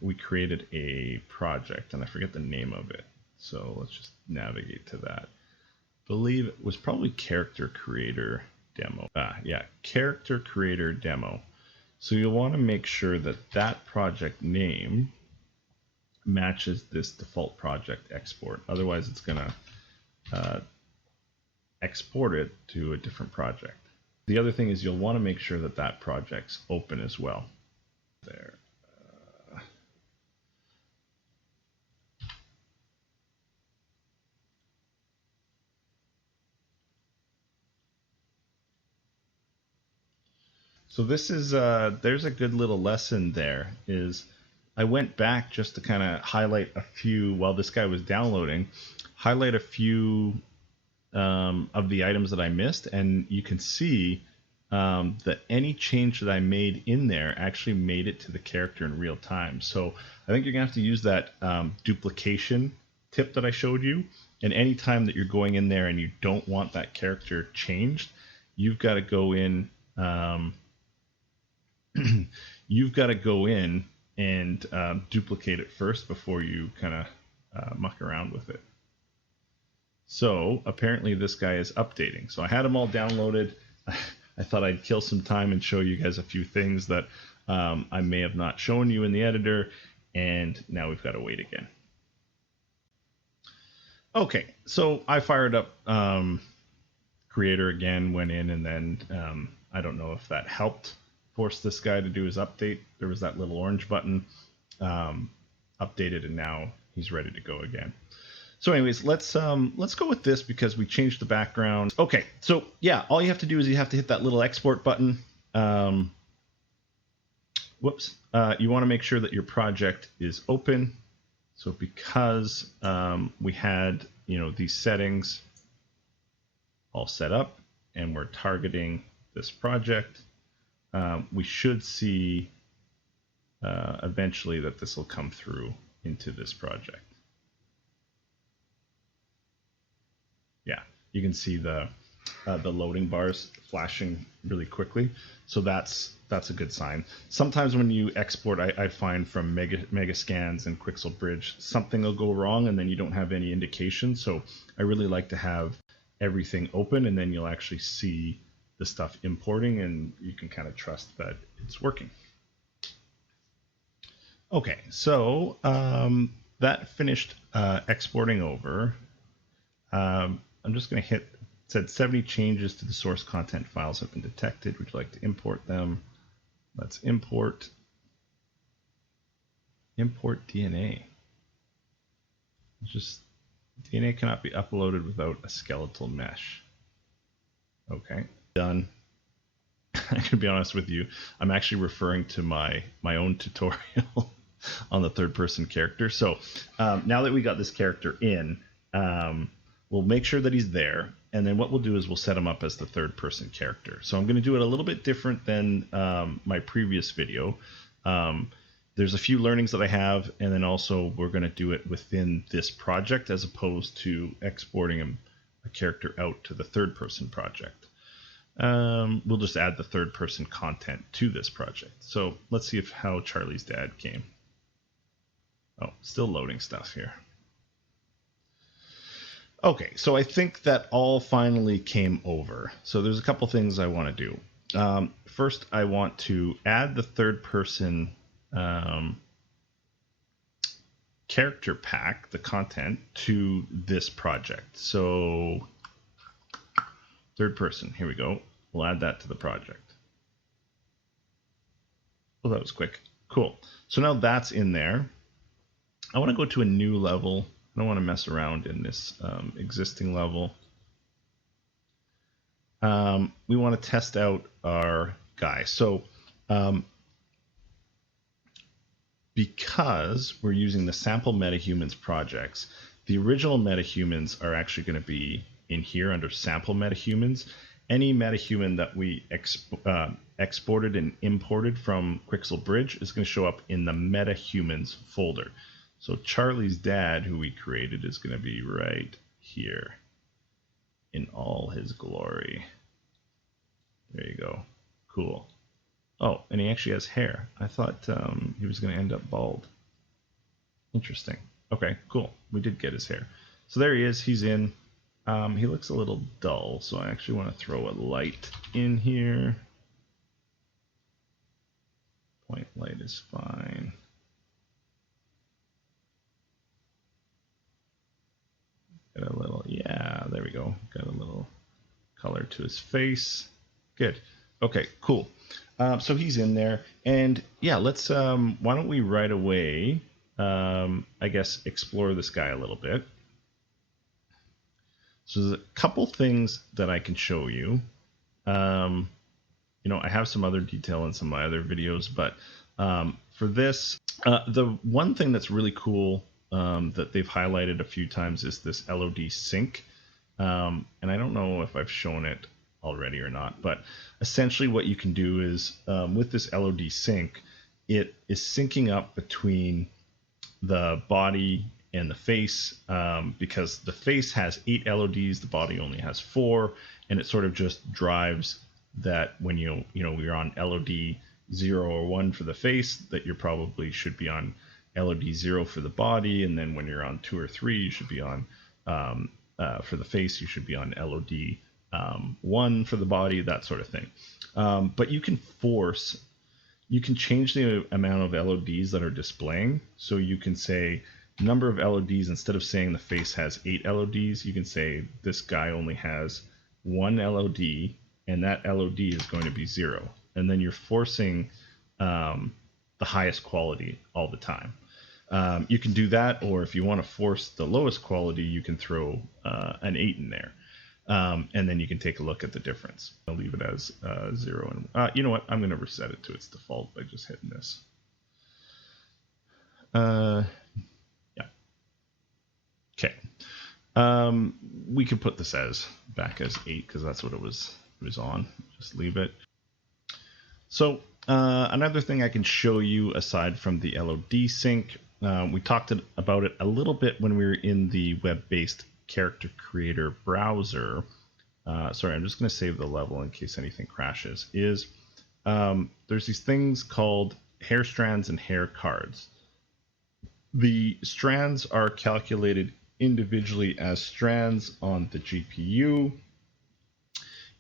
We created a project, and I forget the name of it. So let's just navigate to that. I believe it was probably Character Creator Demo. Yeah, Character Creator Demo. So you'll want to make sure that that project name matches this default project export. Otherwise, it's going to export it to a different project. The other thing is you'll want to make sure that that project's open as well. There. So this is, there's a good little lesson there. Is I went back just to kind of highlight a few, while this guy was downloading, highlight a few of the items that I missed, and you can see that any change that I made in there actually made it to the character in real time. So I think you're gonna have to use that duplication tip that I showed you, and any time that you're going in there and you don't want that character changed, you've got to go in you've got to go in and duplicate it first before you kind of muck around with it. So apparently this guy is updating. So I had them all downloaded. I thought I'd kill some time and show you guys a few things that I may have not shown you in the editor, and now we've got to wait again. Okay, so I fired up Creator again, went in, and then I don't know if that helped force this guy to do his update. There was that little orange button, updated, and now he's ready to go again. So anyways, let's go with this because we changed the background. Okay, so yeah, all you have to do is you have to hit that little export button. Whoops. You want to make sure that your project is open. So because we had, these settings all set up and we're targeting this project, we should see eventually that this will come through into this project. you can see the loading bars flashing really quickly. So that's a good sign. Sometimes when you export, I find from Megascans and Quixel Bridge, something will go wrong and then you don't have any indication. So I really like to have everything open, and then you'll actually see the stuff importing and you can kind of trust that it's working. Okay, so that finished exporting over. I'm just going to hit, it said 70 changes to the source content files have been detected. Would you like to import them? Let's import DNA. Just DNA cannot be uploaded without a skeletal mesh. Okay, done. I can be honest with you, I'm actually referring to my own tutorial on the third person character. So now that we got this character in, we'll make sure that he's there, and then what we'll do is we'll set him up as the third person character. So I'm going to do it a little bit different than my previous video. There's a few learnings that I have, and then also we're going to do it within this project as opposed to exporting a character out to the third person project. We'll just add the third person content to this project. So let's see how Charlie's dad came. Oh, still loading stuff here. Okay, so I think that all finally came over. So there's a couple things I want to do. First, I want to add the third person character pack, the content, to this project. So third person, here we go. We'll add that to the project. Oh, that was quick. Cool. So now that's in there. I want to go to a new level. I don't want to mess around in this existing level. We want to test out our guy. So because we're using the sample MetaHumans projects, the original MetaHumans are actually going to be in here under sample MetaHumans. Any MetaHuman that we exported and imported from Quixel Bridge is going to show up in the MetaHumans folder. So Charlie's dad, who we created, is going to be right here in all his glory. There you go. Cool. Oh, and he actually has hair. I thought he was going to end up bald. Interesting. Okay, cool. We did get his hair. So there he is. He's in. He looks a little dull, so I actually want to throw a light in here. Point light is fine. Got a little, yeah, there we go. Got a little color to his face. Good. Okay, cool. So he's in there, and yeah, let's. Why don't we right away? I guess explore this guy a little bit. So there's a couple things that I can show you. You know, I have some other detail in some of my other videos, but for this, the one thing that's really cool that they've highlighted a few times is this LOD sync. And I don't know if I've shown it already or not, but essentially what you can do is with this LOD sync, it is syncing up between the body and the face, because the face has 8 LODs, the body only has 4, and it sort of just drives that when you're on LOD 0 or 1 for the face, that you probably should be on LOD 0 for the body, and then when you're on 2 or 3, you should be on for the face, you should be on LOD 1 for the body, that sort of thing. But you can change the amount of LODs that are displaying. So you can say number of LODs, instead of saying the face has 8 LODs, you can say this guy only has 1 LOD, and that LOD is going to be 0. And then you're forcing the highest quality all the time. You can do that, or if you want to force the lowest quality, you can throw an 8 in there. And then you can take a look at the difference. I'll leave it as 0. And you know what? I'm going to reset it to its default by just hitting this. Yeah. Okay. We could put this back as 8 because that's what it was on. Just leave it. So another thing I can show you aside from the LOD sync, we talked about it a little bit when we were in the web-based Character Creator browser, sorry, I'm just going to save the level in case anything crashes, is there's these things called hair strands and hair cards. The strands are calculated individually as strands on the GPU.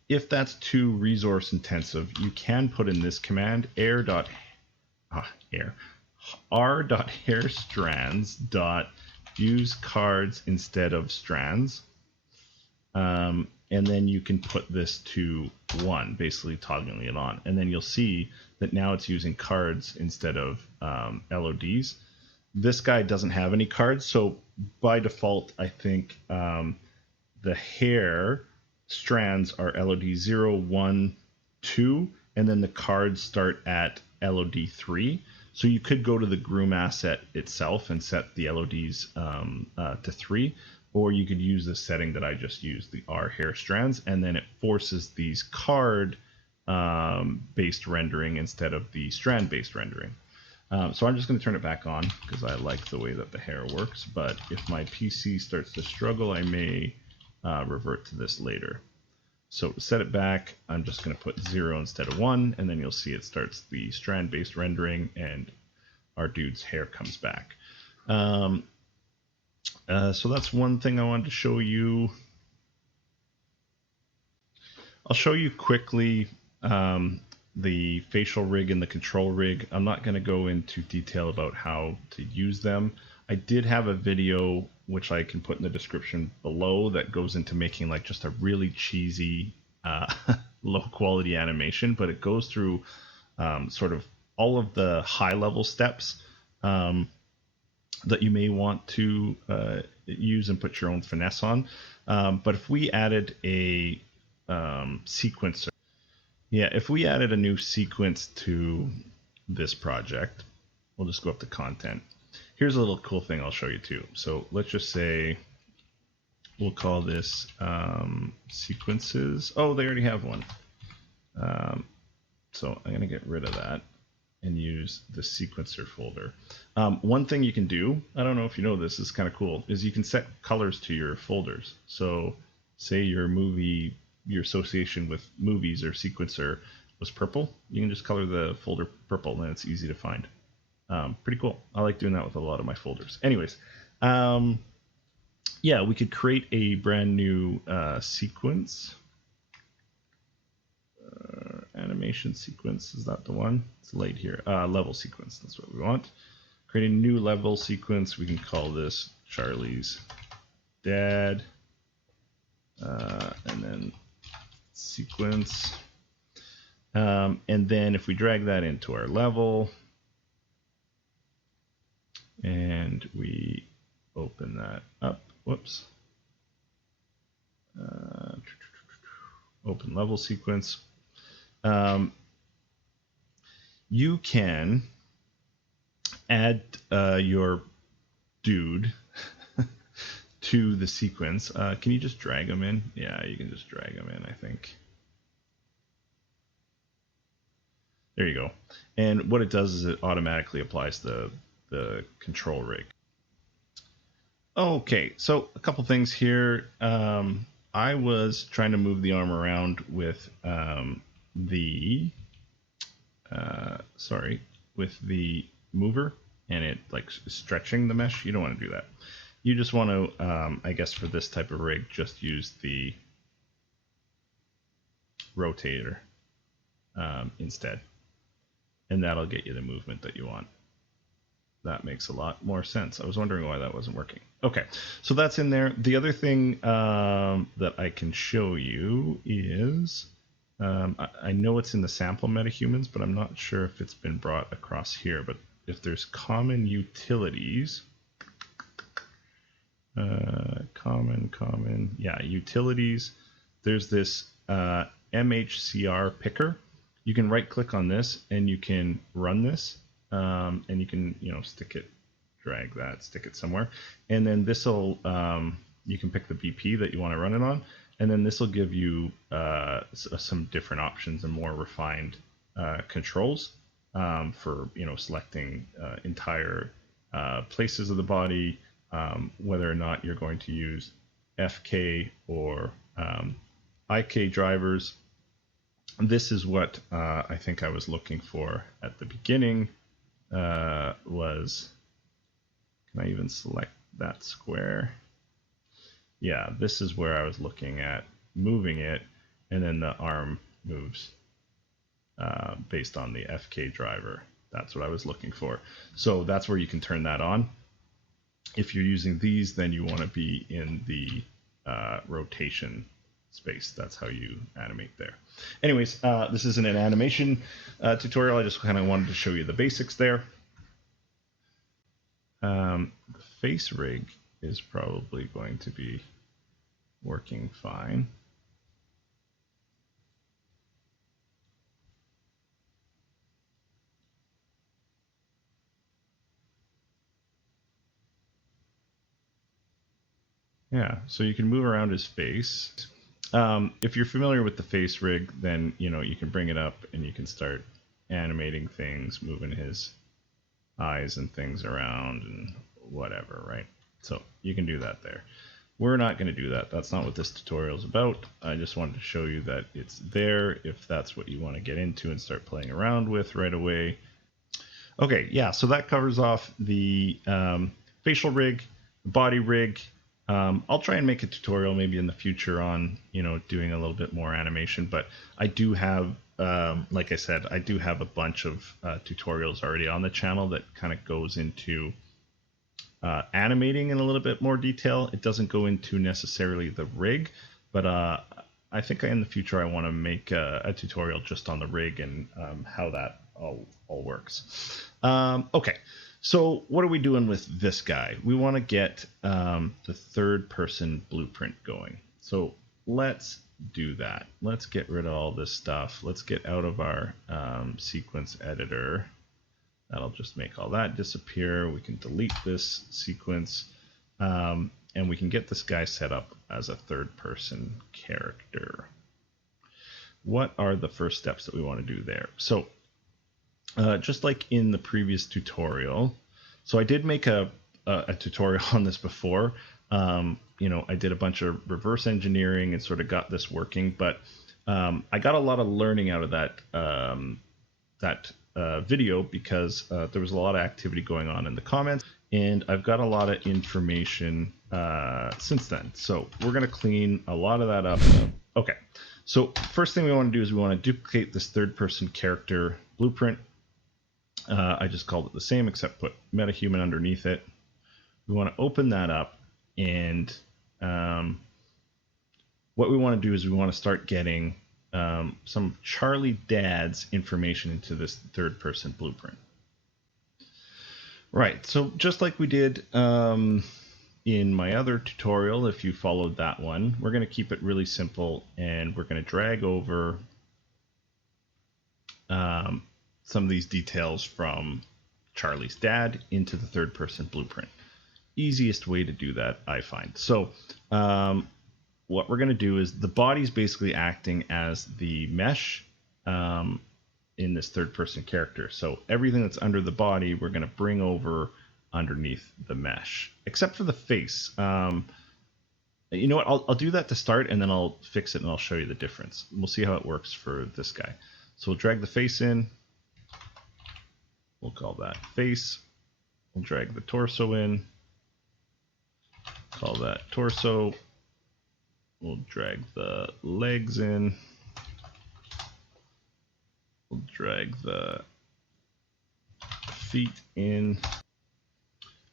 If that's too resource intensive, you can put in this command r.hairstrands.use cards instead of strands. And then you can put this to 1, basically toggling it on. And then you'll see that now it's using cards instead of LODs. This guy doesn't have any cards, so by default, I think the hair strands are LOD 0, 1, 2, and then the cards start at LOD 3. So you could go to the groom asset itself and set the LODs to 3, or you could use the setting that I just used, the R hair strands, and then it forces these card based rendering instead of the strand based rendering. So I'm just going to turn it back on because I like the way that the hair works, but if my PC starts to struggle, I may revert to this later. So to set it back, I'm just going to put 0 instead of 1, and then you'll see it starts the strand-based rendering, and our dude's hair comes back. So that's one thing I wanted to show you. I'll show you quickly the facial rig and the control rig. I'm not going to go into detail about how to use them. I did have a video which I can put in the description below that goes into making like just a really cheesy low quality animation, but it goes through sort of all of the high level steps that you may want to use and put your own finesse on. But if we added a sequencer, if we added a new sequence to this project, we'll just go up to content. Here's a little cool thing I'll show you too. So let's just say we'll call this sequences. Oh, they already have one. So I'm going to get rid of that and use the sequencer folder. One thing you can do, I don't know if you know this, is kind of cool, is you can set colors to your folders. So say your association with movies or sequencer was purple, you can just color the folder purple and it's easy to find. Pretty cool. I like doing that with a lot of my folders. Anyways, yeah, we could create a brand new sequence. Animation sequence, is that the one? It's late here. Level sequence, that's what we want. Create a new level sequence. We can call this Charlie's Dad. And then sequence. And then if we drag that into our level, and we open that up, whoops, open level sequence, you can add your dude to the sequence. Can you just drag them in? Yeah, you can just drag them in, I think. There you go. And what it does is it automatically applies the control rig. Okay, so a couple things here. I was trying to move the arm around with with the mover, and it like stretching the mesh. You don't want to do that. You just want to, I guess for this type of rig, just use the rotator instead, and that'll get you the movement that you want. That makes a lot more sense. I was wondering why that wasn't working. Okay, so that's in there. The other thing that I can show you is, I know it's in the sample MetaHumans, but I'm not sure if it's been brought across here. But if there's common utilities, utilities, there's this MHCR picker. You can right click on this and you can run this. And you can, stick it, drag that, stick it somewhere, and then this will, you can pick the BP that you want to run it on, and then this will give you some different options and more refined controls for selecting entire places of the body, whether or not you're going to use FK or IK drivers. This is what I think I was looking for at the beginning. Was, can I even select that square? Yeah, this is where I was looking at moving it, and then the arm moves based on the FK driver. That's what I was looking for. So that's where you can turn that on. If you're using these, then you want to be in the rotation space. That's how you animate there. Anyways, this isn't an animation tutorial. I just kind of wanted to show you the basics there. The face rig is probably going to be working fine. Yeah, so you can move around his face. If you're familiar with the face rig, then you can bring it up and you can start animating things, moving his eyes and things around and whatever, right? So you can do that there. We're not going to do that. That's not what this tutorial is about. I just wanted to show you that it's there if that's what you want to get into and start playing around with right away. Okay, yeah, so that covers off the facial rig, body rig. I'll try and make a tutorial maybe in the future on, doing a little bit more animation, but I do have, like I said, I do have a bunch of tutorials already on the channel that kind of goes into animating in a little bit more detail. It doesn't go into necessarily the rig, but I think in the future I want to make a tutorial just on the rig and how that all works. Okay. So what are we doing with this guy? We want to get the third person blueprint going. So let's do that. Let's get rid of all this stuff. Let's get out of our sequence editor. That'll just make all that disappear. We can delete this sequence and we can get this guy set up as a third person character. What are the first steps that we want to do there? So just like in the previous tutorial, so I did make a tutorial on this before. I did a bunch of reverse engineering and sort of got this working, but I got a lot of learning out of that video because there was a lot of activity going on in the comments, and I've got a lot of information since then. So we're going to clean a lot of that up. Okay, so first thing we want to do is we want to duplicate this third person character blueprint. I just called it the same except put MetaHuman underneath it. We want to open that up, and what we want to do is we want to start getting some Charlie Dad's information into this third person blueprint. Right, so just like we did in my other tutorial, if you followed that one, we're going to keep it really simple, and we're going to drag over some of these details from Charlie's dad into the third person blueprint. Easiest way to do that, I find. So what we're going to do is the body's basically acting as the mesh in this third person character. So everything that's under the body, we're going to bring over underneath the mesh, except for the face. You know what? I'll do that to start, and then I'll fix it and I'll show you the difference. We'll see how it works for this guy. So we'll drag the face in. We'll call that face. We'll drag the torso in. Call that torso. We'll drag the legs in. We'll drag the feet in.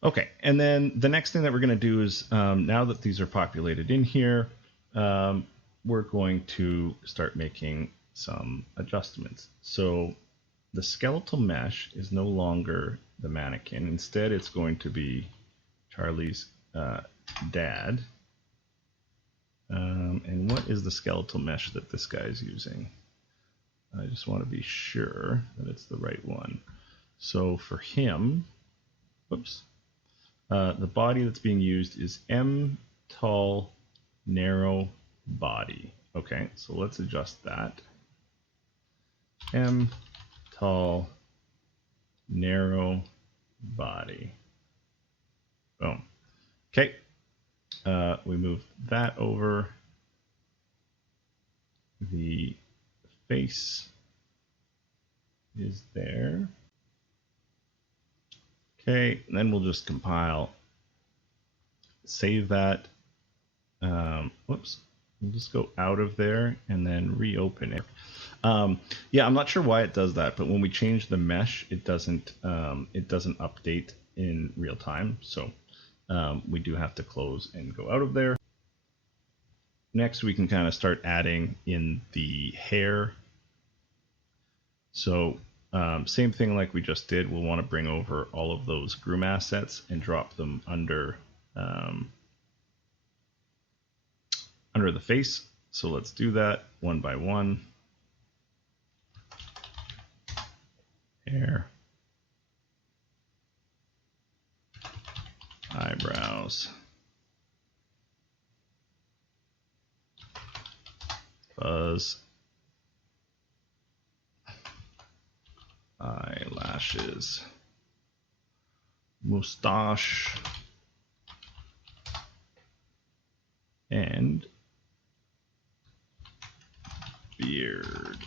Okay, and then the next thing that we're going to do is now that these are populated in here, we're going to start making some adjustments. So the skeletal mesh is no longer the mannequin. Instead, it's going to be Charlie's dad. And what is the skeletal mesh that this guy is using? I just want to be sure that it's the right one. So for him, whoops, the body that's being used is M tall narrow body. Okay, so let's adjust that. M tall narrow body. Boom. Okay. we move that over. The face is there. Okay, and then we'll just compile, save that. Whoops, we'll just go out of there and then reopen it. Yeah, I'm not sure why it does that, but when we change the mesh, it doesn't update in real time. So we do have to close and go out of there. Next, we can kind of start adding in the hair. So same thing like we just did, we'll want to bring over all of those groom assets and drop them under under the face. So let's do that one by one. Hair, eyebrows, fuzz, eyelashes, mustache, and beard.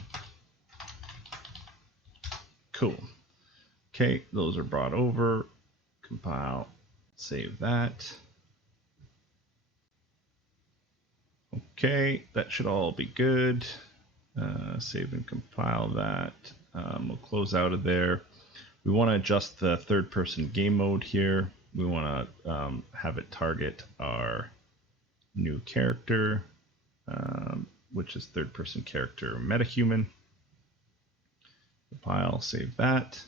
Cool. Okay, those are brought over. Compile, save that. Okay, that should all be good. Save and compile that. We'll close out of there. We want to adjust the third person game mode here. We want to have it target our new character, which is third person character MetaHuman. Compile, save that.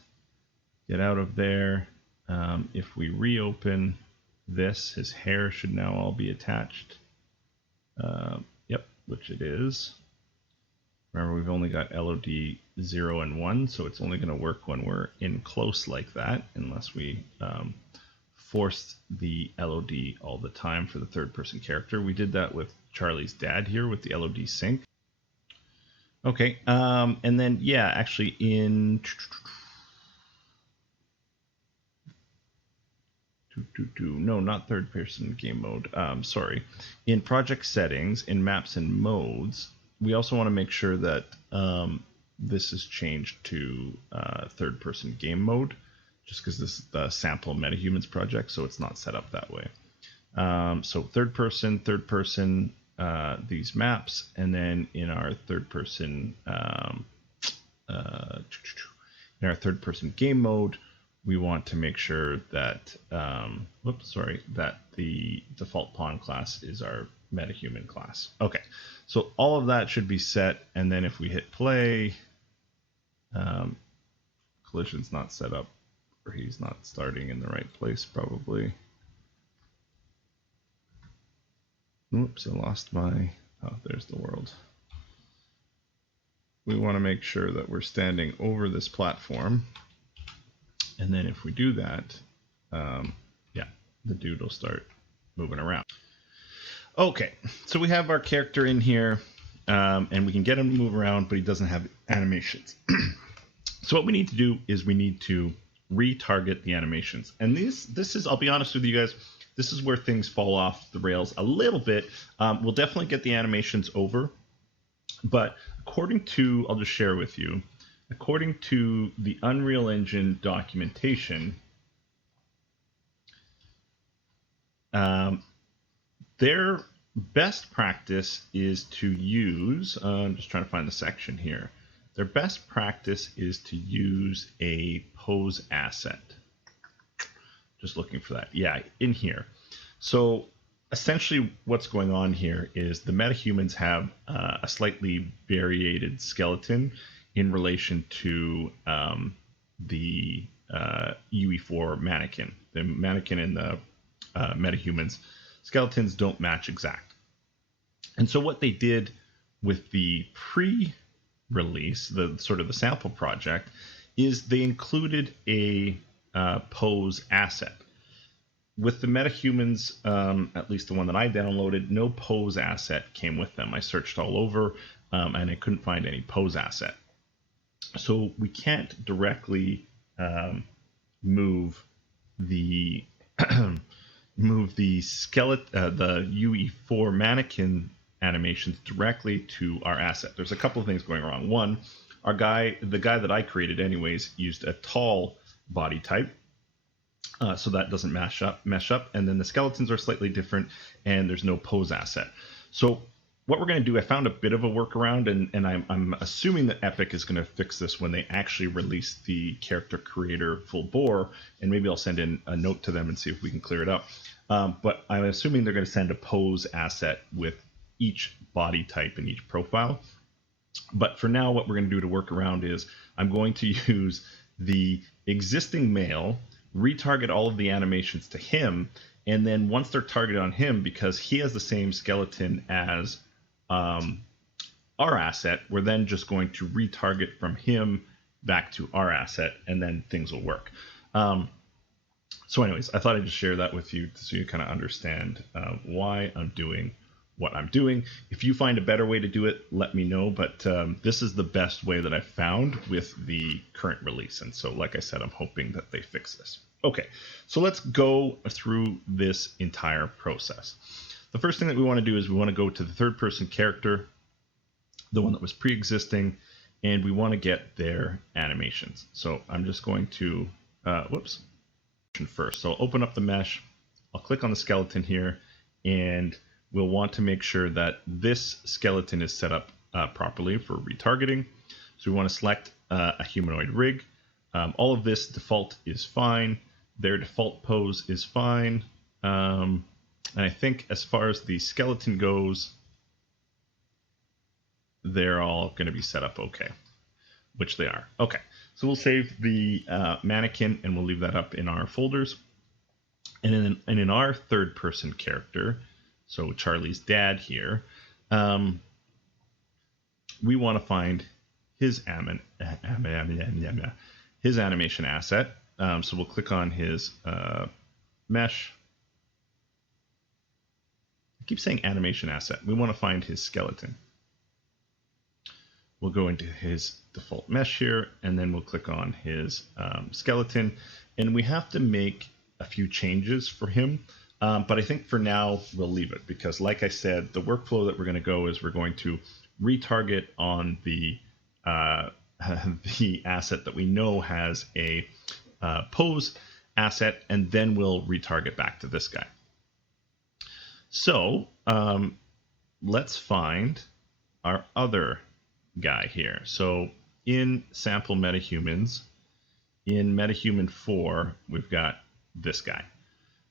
Get out of there. If we reopen this, his hair should now all be attached. Yep, which it is. Remember, we've only got LOD 0 and 1, so it's only going to work when we're in close like that, unless we force the LOD all the time for the third person character. We did that with Charlie's dad here with the LOD sync. Okay, and then, yeah, actually in... No, not third person game mode. Sorry. In project settings, in maps and modes, we also want to make sure that this is changed to third person game mode, just because this is the sample MetaHumans project, so it's not set up that way. So third person, these maps, and then in our third person game mode, we want to make sure that that the default pawn class is our MetaHuman class. Okay, so all of that should be set, and then if we hit play, collision's not set up, or he's not starting in the right place probably. Oops, I lost my, oh, there's the world. We want to make sure that we're standing over this platform. And then if we do that, yeah, the dude will start moving around. Okay, so we have our character in here, and we can get him to move around, but he doesn't have animations. So what we need to do is we need to retarget the animations. And this is, I'll be honest with you guys, this is where things fall off the rails a little bit. We'll definitely get the animations over, but according to, I'll just share with you, according to the Unreal Engine documentation, their best practice is to use, I'm just trying to find the section here. Their best practice is to use a pose asset. Just looking for that. Yeah, in here. So essentially what's going on here is the MetaHumans have a slightly variated skeleton in relation to the UE4 mannequin. The mannequin and the MetaHumans skeletons don't match exact. And so what they did with the pre-release, the sort of the sample project, is they included a pose asset. With the MetaHumans, at least the one that I downloaded, no pose asset came with them. I searched all over and I couldn't find any pose asset. So we can't directly move the move the skeleton, the UE4 mannequin animations directly to our asset. There's a couple of things going wrong. One, the guy that I created anyways, used a tall body type. So that doesn't mesh up. And then the skeletons are slightly different, and there's no pose asset. So what we're going to do, I found a bit of a workaround, and I'm assuming that Epic is going to fix this when they actually release the character creator full bore, and maybe I'll send in a note to them and see if we can clear it up. But I'm assuming they're going to send a pose asset with each body type in each profile. But for now, what we're going to do to work around is I'm going to use the existing male, retarget all of the animations to him, and then once they're targeted on him, because he has the same skeleton as our asset, we're then just going to retarget from him back to our asset, and then things will work. So anyways, I thought I'd just share that with you so you kind of understand why I'm doing what I'm doing. If you find a better way to do it, let me know, but this is the best way that I've found with the current release, and so like I said, I'm hoping that they fix this. Okay, so let's go through this entire process. The first thing that we want to do is we want to go to the third person character, the one that was pre-existing, and we want to get their animations. So I'm just going to, first. So I'll open up the mesh, I'll click on the skeleton here, and we'll want to make sure that this skeleton is set up properly for retargeting. So we want to select a humanoid rig. All of this default is fine. Their default pose is fine. And I think as far as the skeleton goes, they're all going to be set up okay, which they are. Okay, so we'll save the mannequin and we'll leave that up in our folders. And in our third person character, so Charlie's dad here, we want to find his animation asset. So we'll click on his mesh. I keep saying animation asset. We want to find his skeleton. We'll go into his default mesh here, and then we'll click on his skeleton. And we have to make a few changes for him. But I think for now, we'll leave it because like I said, the workflow that we're going to go is we're going to retarget on the asset that we know has a pose asset, and then we'll retarget back to this guy. So let's find our other guy here. So in sample MetaHumans, in MetaHuman 4, we've got this guy.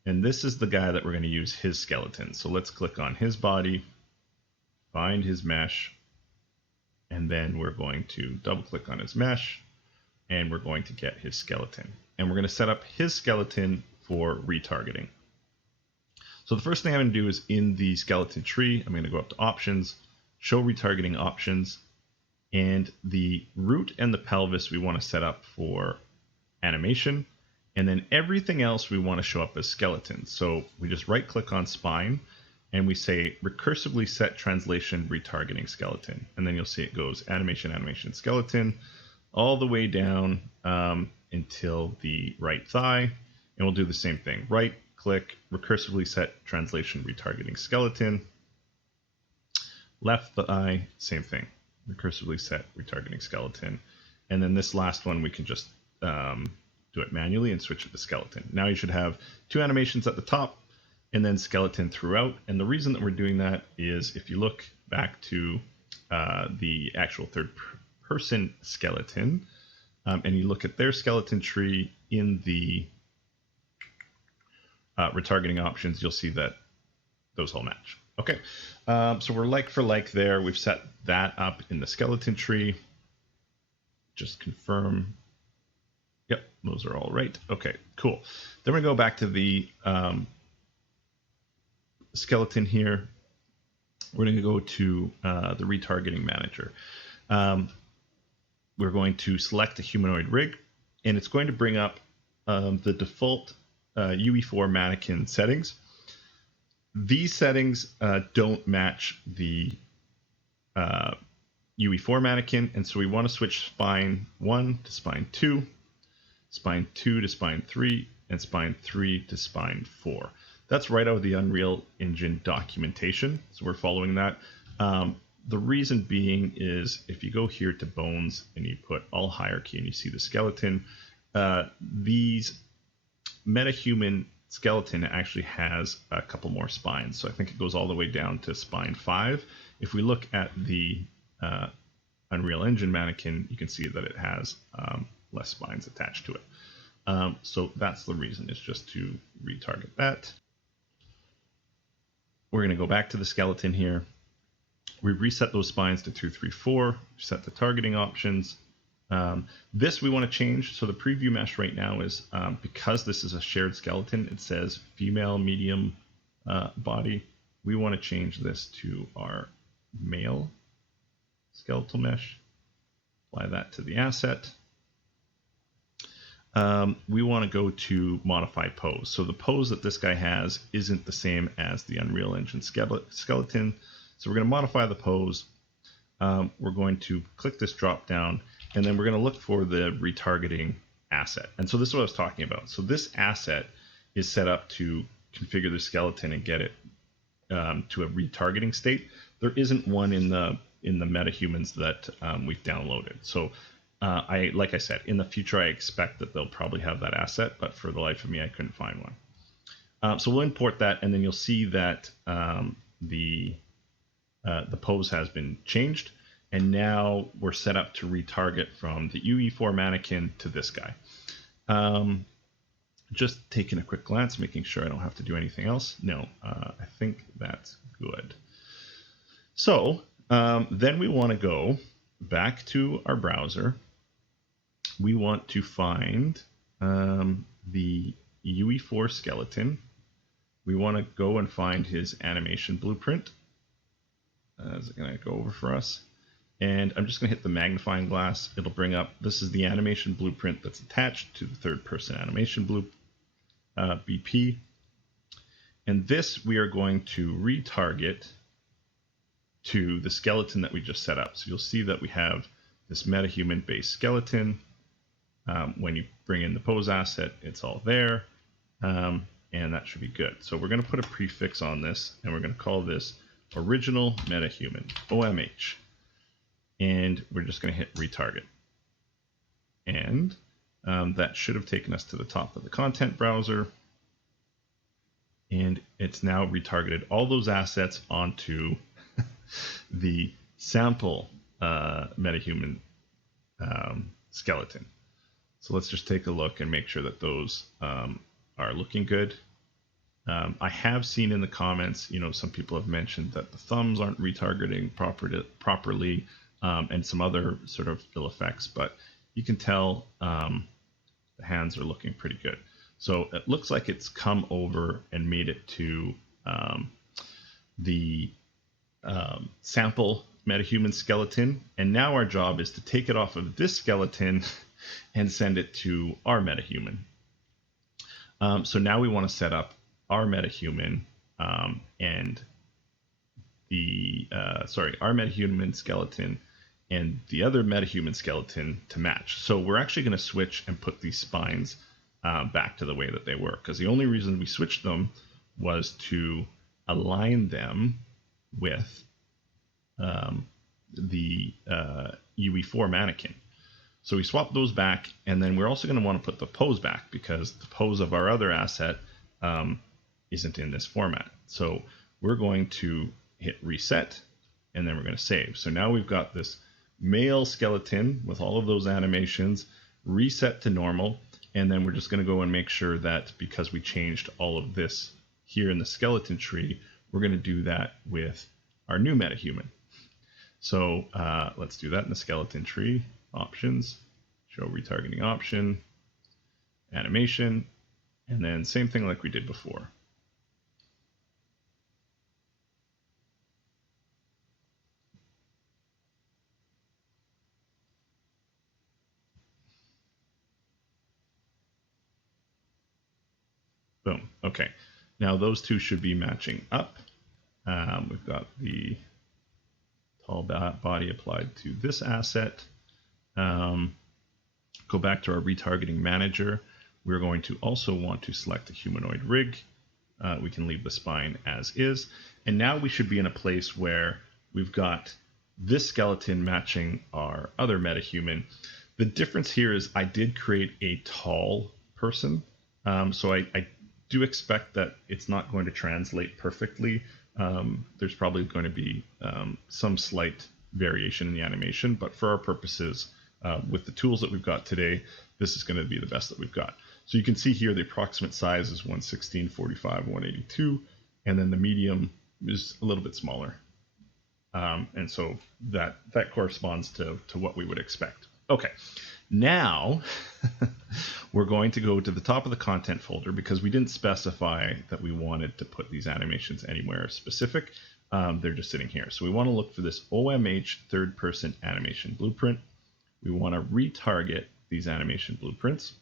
And this is the guy that we're going to use his skeleton. So let's click on his body, find his mesh, and then we're going to double click on his mesh, and we're going to get his skeleton. And we're going to set up his skeleton for retargeting. So the first thing I'm going to do is in the skeleton tree, I'm going to go up to options, show retargeting options, and the root and the pelvis we want to set up for animation. And then everything else we want to show up as skeletons. So we just right click on spine and we say recursively set translation retargeting skeleton. And then you'll see it goes animation, animation, skeleton, all the way down until the right thigh. And we'll do the same thing. Right click, recursively set translation retargeting skeleton. Left thigh, same thing. Recursively set retargeting skeleton. And then this last one we can just do it manually and switch it to skeleton. Now you should have two animations at the top and then skeleton throughout. And the reason that we're doing that is if you look back to the actual third person skeleton and you look at their skeleton tree in the retargeting options, you'll see that those all match. Okay, so we're like for like there. We've set that up in the skeleton tree. Just confirm. Yep, those are all right. Okay, cool. Then we go back to the skeleton here. We're going to go to the retargeting manager. We're going to select a humanoid rig, and it's going to bring up the default UE4 mannequin settings. These settings don't match the UE4 mannequin, and so we want to switch spine 1 to spine 2, spine 2 to spine 3, and spine 3 to spine 4. That's right out of the Unreal Engine documentation. So we're following that. The reason being is if you go here to bones and you put all hierarchy and you see the skeleton, these MetaHuman skeleton actually has a couple more spines. So I think it goes all the way down to spine 5. If we look at the Unreal Engine mannequin, you can see that it has less spines attached to it. So that's the reason. It's just to retarget that. We're going to go back to the skeleton here. We reset those spines to 2, 3, 4. Set the targeting options. This we want to change. So the preview mesh right now is, because this is a shared skeleton, it says female medium body. We want to change this to our male skeletal mesh. Apply that to the asset. We want to go to modify pose. So the pose that this guy has isn't the same as the Unreal Engine skeleton. So we're going to modify the pose. We're going to click this drop down, and then we're going to look for the retargeting asset. And so this is what I was talking about. So this asset is set up to configure the skeleton and get it to a retargeting state. There isn't one in the MetaHumans that we've downloaded. So like I said, in the future, I expect that they'll probably have that asset, but for the life of me, I couldn't find one. So we'll import that, and then you'll see that the pose has been changed, and now we're set up to retarget from the UE4 mannequin to this guy. Just taking a quick glance, making sure I don't have to do anything else. No, I think that's good. So then we want to go back to our browser. We want to find the UE4 skeleton. We want to go and find his animation blueprint. Is it going to go over for us? And I'm just going to hit the magnifying glass. It'll bring up, this is the animation blueprint that's attached to the third person animation BP. And this we are going to retarget to the skeleton that we just set up. So you'll see that we have this MetaHuman based skeleton. When you bring in the pose asset, it's all there. And that should be good. So we're going to put a prefix on this, and we're going to call this Original MetaHuman, OMH. And we're just going to hit retarget. And that should have taken us to the top of the content browser. And it's now retargeted all those assets onto the sample MetaHuman skeleton. So let's just take a look and make sure that those are looking good. I have seen in the comments, some people have mentioned that the thumbs aren't retargeting properly, and some other sort of ill effects, but you can tell the hands are looking pretty good. So it looks like it's come over and made it to the sample MetaHuman skeleton, and now our job is to take it off of this skeleton and send it to our MetaHuman. So now we want to set up our MetaHuman and our MetaHuman skeleton and the other MetaHuman skeleton to match. So we're actually going to switch and put these spines back to the way that they were, because the only reason we switched them was to align them with the UE4 mannequin. So we swapped those back, and then we're also going to want to put the pose back, because the pose of our other asset isn't in this format. So we're going to hit reset, and then we're going to save. So now we've got this male skeleton with all of those animations reset to normal, and then we're just going to go and make sure that, because we changed all of this here in the skeleton tree, we're going to do that with our new MetaHuman. So let's do that in the skeleton tree. Options, show retargeting option, animation, and then same thing like we did before. Boom. Okay. Now those two should be matching up. We've got the tall body applied to this asset. Go back to our retargeting manager. We're going to also want to select a humanoid rig. we can leave the spine as is. And now we should be in a place where we've got this skeleton matching our other MetaHuman. The difference here is I did create a tall person. So I do expect that it's not going to translate perfectly. There's probably going to be some slight variation in the animation, but for our purposes, with the tools that we've got today, this is going to be the best that we've got. So you can see here the approximate size is 116, 45, 182, and then the medium is a little bit smaller. And so that corresponds to what we would expect. Okay, now we're going to go to the top of the content folder because we didn't specify that we wanted to put these animations anywhere specific. They're just sitting here. So we want to look for this OMH third person animation blueprint. We want to retarget these animation blueprints.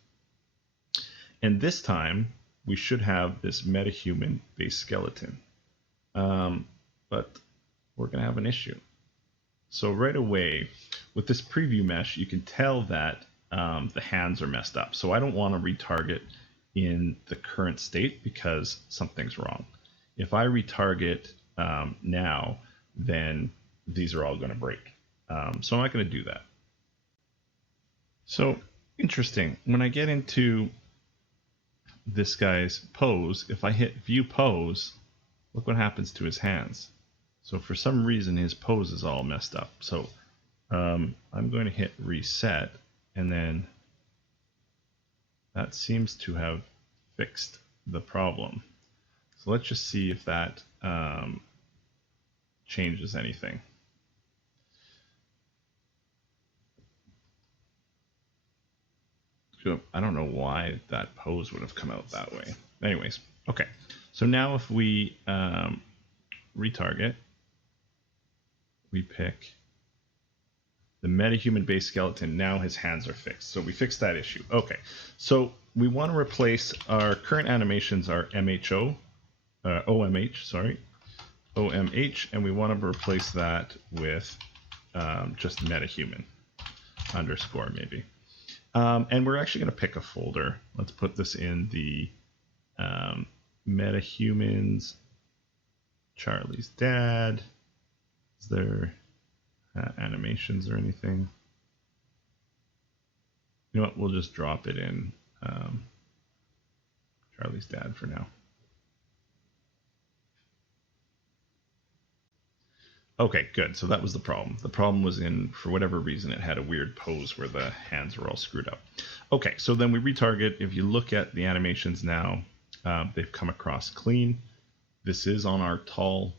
And this time we should have this MetaHuman base skeleton. But we're going to have an issue. So right away with this preview mesh, you can tell that the hands are messed up. So I don't want to retarget in the current state because something's wrong. If I retarget now, then these are all going to break. So I'm not going to do that. So interesting, when I get into this guy's pose, if I hit view pose, look what happens to his hands. So for some reason his pose is all messed up. So I'm going to hit reset, and then that seems to have fixed the problem. So let's just see if that changes anything. So I don't know why that pose would have come out that way. Anyways, okay. So now if we retarget, we pick the MetaHuman base skeleton. Now his hands are fixed. So we fixed that issue. Okay. So we want to replace our current animations are OMH, and we want to replace that with just MetaHuman _ maybe. And we're actually going to pick a folder. Let's put this in the MetaHumans, Charlie's dad. Is there animations or anything? You know what? We'll just drop it in Charlie's dad for now. Okay, good. So that was the problem. The problem was for whatever reason, it had a weird pose where the hands were all screwed up. Okay, so then we retarget. If you look at the animations now, they've come across clean. This is on our tall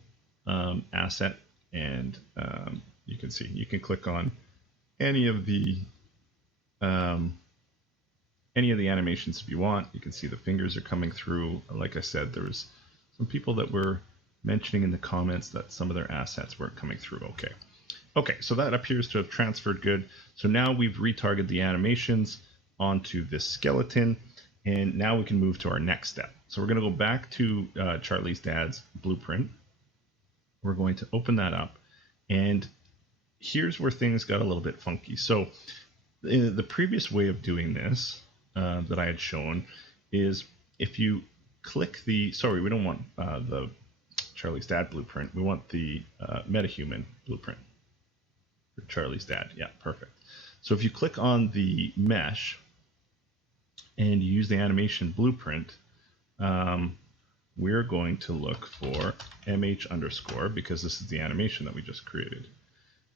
asset, and you can see, you can click on any of the animations if you want. You can see the fingers are coming through. Like I said, there was some people that were mentioning in the comments that some of their assets weren't coming through. Okay, so that appears to have transferred good. So now we've retargeted the animations onto this skeleton, and now we can move to our next step. So we're going to go back to Charlie's dad's blueprint. We're going to open that up, and here's where things got a little bit funky. So the previous way of doing this that I had shown is if you click the, sorry, we don't want the Charlie's dad blueprint. We want the MetaHuman blueprint for Charlie's dad. Yeah, perfect. So if you click on the mesh and you use the animation blueprint, we're going to look for MH_ because this is the animation that we just created.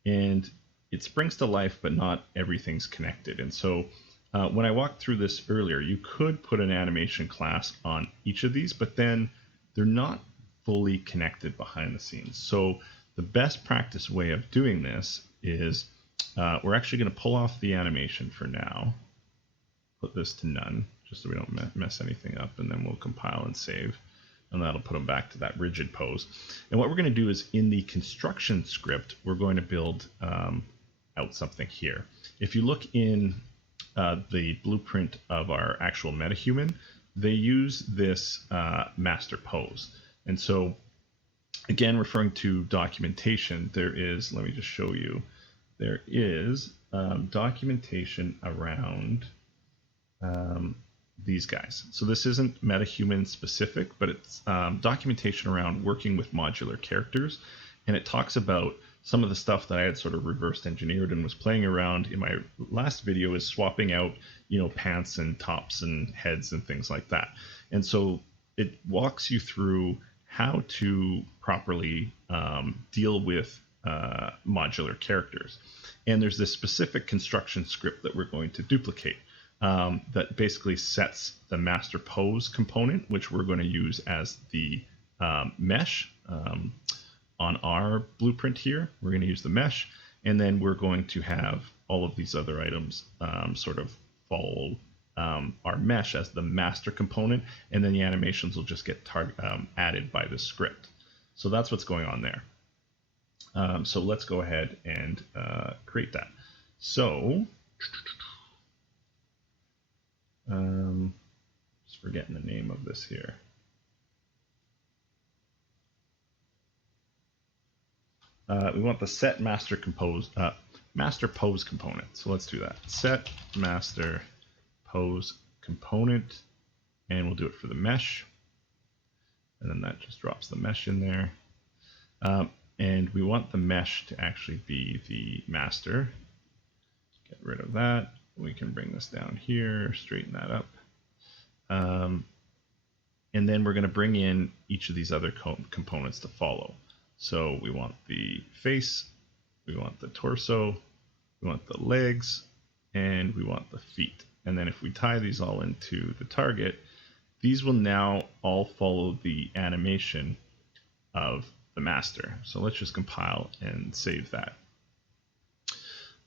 And it springs to life, but not everything's connected. And so when I walked through this earlier, you could put an animation class on each of these, but then they're not fully connected behind the scenes. So the best practice way of doing this is we're actually going to pull off the animation for now, put this to none, just so we don't mess anything up, and then we'll compile and save, and that'll put them back to that rigid pose. And what we're going to do is in the construction script, we're going to build out something here. If you look in the blueprint of our actual MetaHuman, they use this master pose. And so, again, referring to documentation, there is, let me just show you, there is documentation around these guys. So this isn't MetaHuman specific, but it's documentation around working with modular characters, and it talks about some of the stuff that I had sort of reversed engineered and was playing around in my last video, is swapping out, pants and tops and heads and things like that. And so it walks you through how to properly deal with modular characters. And there's this specific construction script that we're going to duplicate that basically sets the master pose component, which we're going to use as the mesh. On our blueprint here, we're going to use the mesh, and then we're going to have all of these other items sort of follow our mesh as the master component, and then the animations will just get added by the script. So that's what's going on there. So let's go ahead and create that. So just forgetting the name of this here. We want the set master pose component. So let's do that. Set master pose component, and we'll do it for the mesh. And then that just drops the mesh in there. And we want the mesh to actually be the master. Get rid of that. We can bring this down here, straighten that up. And then we're going to bring in each of these other components to follow. So we want the face, we want the torso, we want the legs, and we want the feet. And then if we tie these all into the target, these will now all follow the animation of the master. So let's just compile and save that.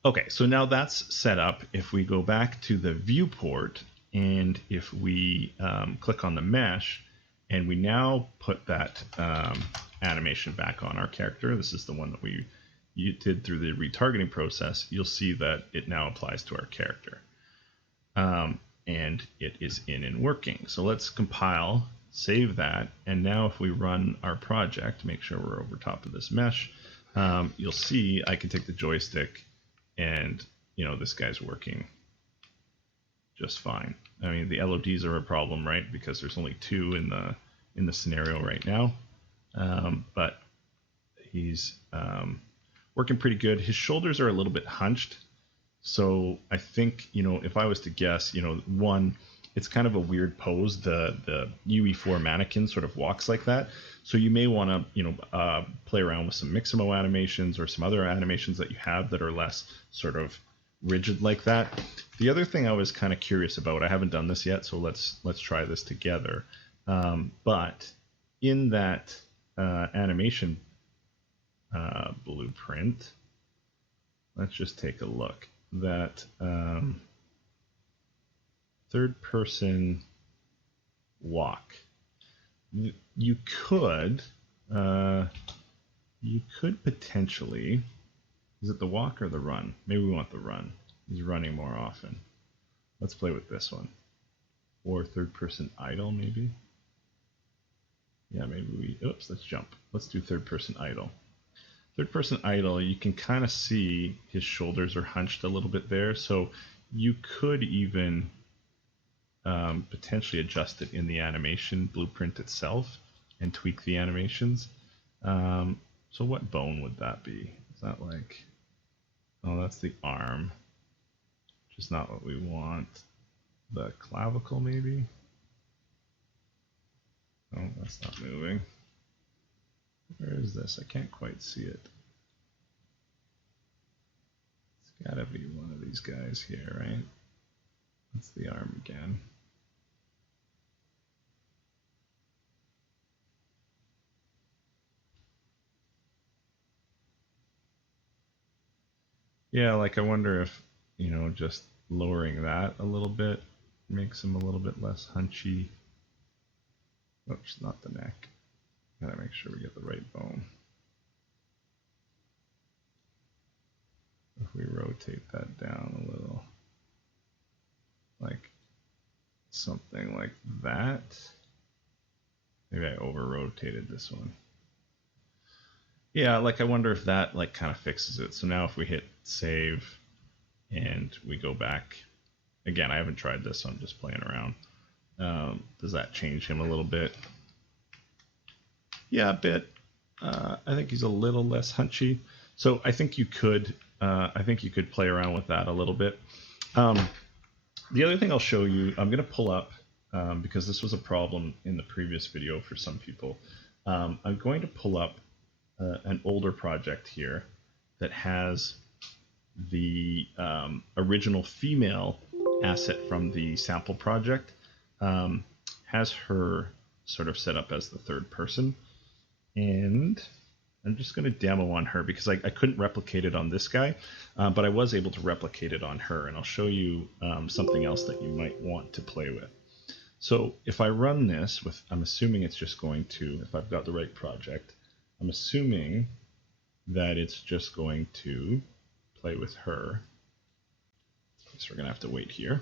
Okay, so now that's set up. If we go back to the viewport, and if we click on the mesh, and we now put that animation back on our character, this is the one that you did through the retargeting process, you'll see that it now applies to our character. And it is in and working. So let's compile, save that, and now if we run our project, make sure we're over top of this mesh, you'll see I can take the joystick and this guy's working just fine. I mean, the LODs are a problem, right? Because there's only 2 in the scenario right now. But he's working pretty good. His shoulders are a little bit hunched. So I think, if I was to guess, one, it's kind of a weird pose. The UE4 mannequin sort of walks like that. So you may want to, play around with some Mixamo animations or some other animations that you have that are less sort of rigid like that. The other thing I was kind of curious about, I haven't done this yet, so let's try this together. But in that animation blueprint, let's just take a look. That third person walk. You could potentially, is it the walk or the run? Maybe we want the run. He's running more often. Let's play with this one. Or third person idle, maybe. Yeah, maybe oops, let's jump. Let's do third person idle. Third person idle, you can kind of see his shoulders are hunched a little bit there, so you could even potentially adjust it in the animation blueprint itself and tweak the animations. So what bone would that be? Is that like, oh, that's the arm, which is not what we want. The clavicle maybe? Oh, that's not moving. Where is this? I can't quite see it. It's gotta be one of these guys here, right? That's the arm again. Yeah, like I wonder if, just lowering that a little bit makes him a little bit less hunchy. Oops, not the neck. Gotta make sure we get the right bone. If we rotate that down a little, like something like that. Maybe I over rotated this one. Yeah, like I wonder if that like kind of fixes it. So now if we hit save and we go back, again, I haven't tried this, so I'm just playing around. Does that change him a little bit? Yeah, a bit. I think he's a little less hunchy. So I think you could play around with that a little bit. The other thing I'll show you, I'm going to pull up, because this was a problem in the previous video for some people. I'm going to pull up an older project here that has the original female asset from the sample project, has her sort of set up as the third person. And I'm just going to demo on her because I couldn't replicate it on this guy, but I was able to replicate it on her. And I'll show you something else that you might want to play with. So if I run this with, I'm assuming it's just going to, if I've got the right project, I'm assuming that it's just going to play with her. So we're going to have to wait here.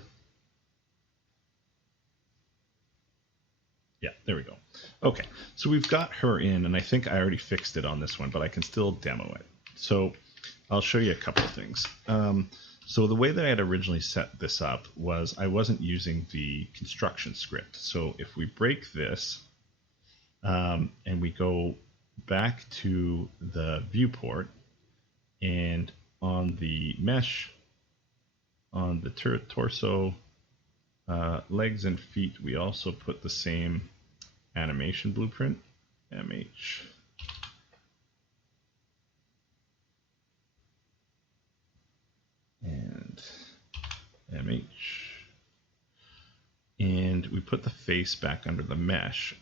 Yeah, there we go. Okay, so we've got her in, and I think I already fixed it on this one, but I can still demo it. So I'll show you a couple of things. So the way that I had originally set this up was I wasn't using the construction script. So if we break this and we go back to the viewport, and on the mesh, on the torso, legs and feet, we also put the same animation blueprint, MH. And MH. And we put the face back under the mesh.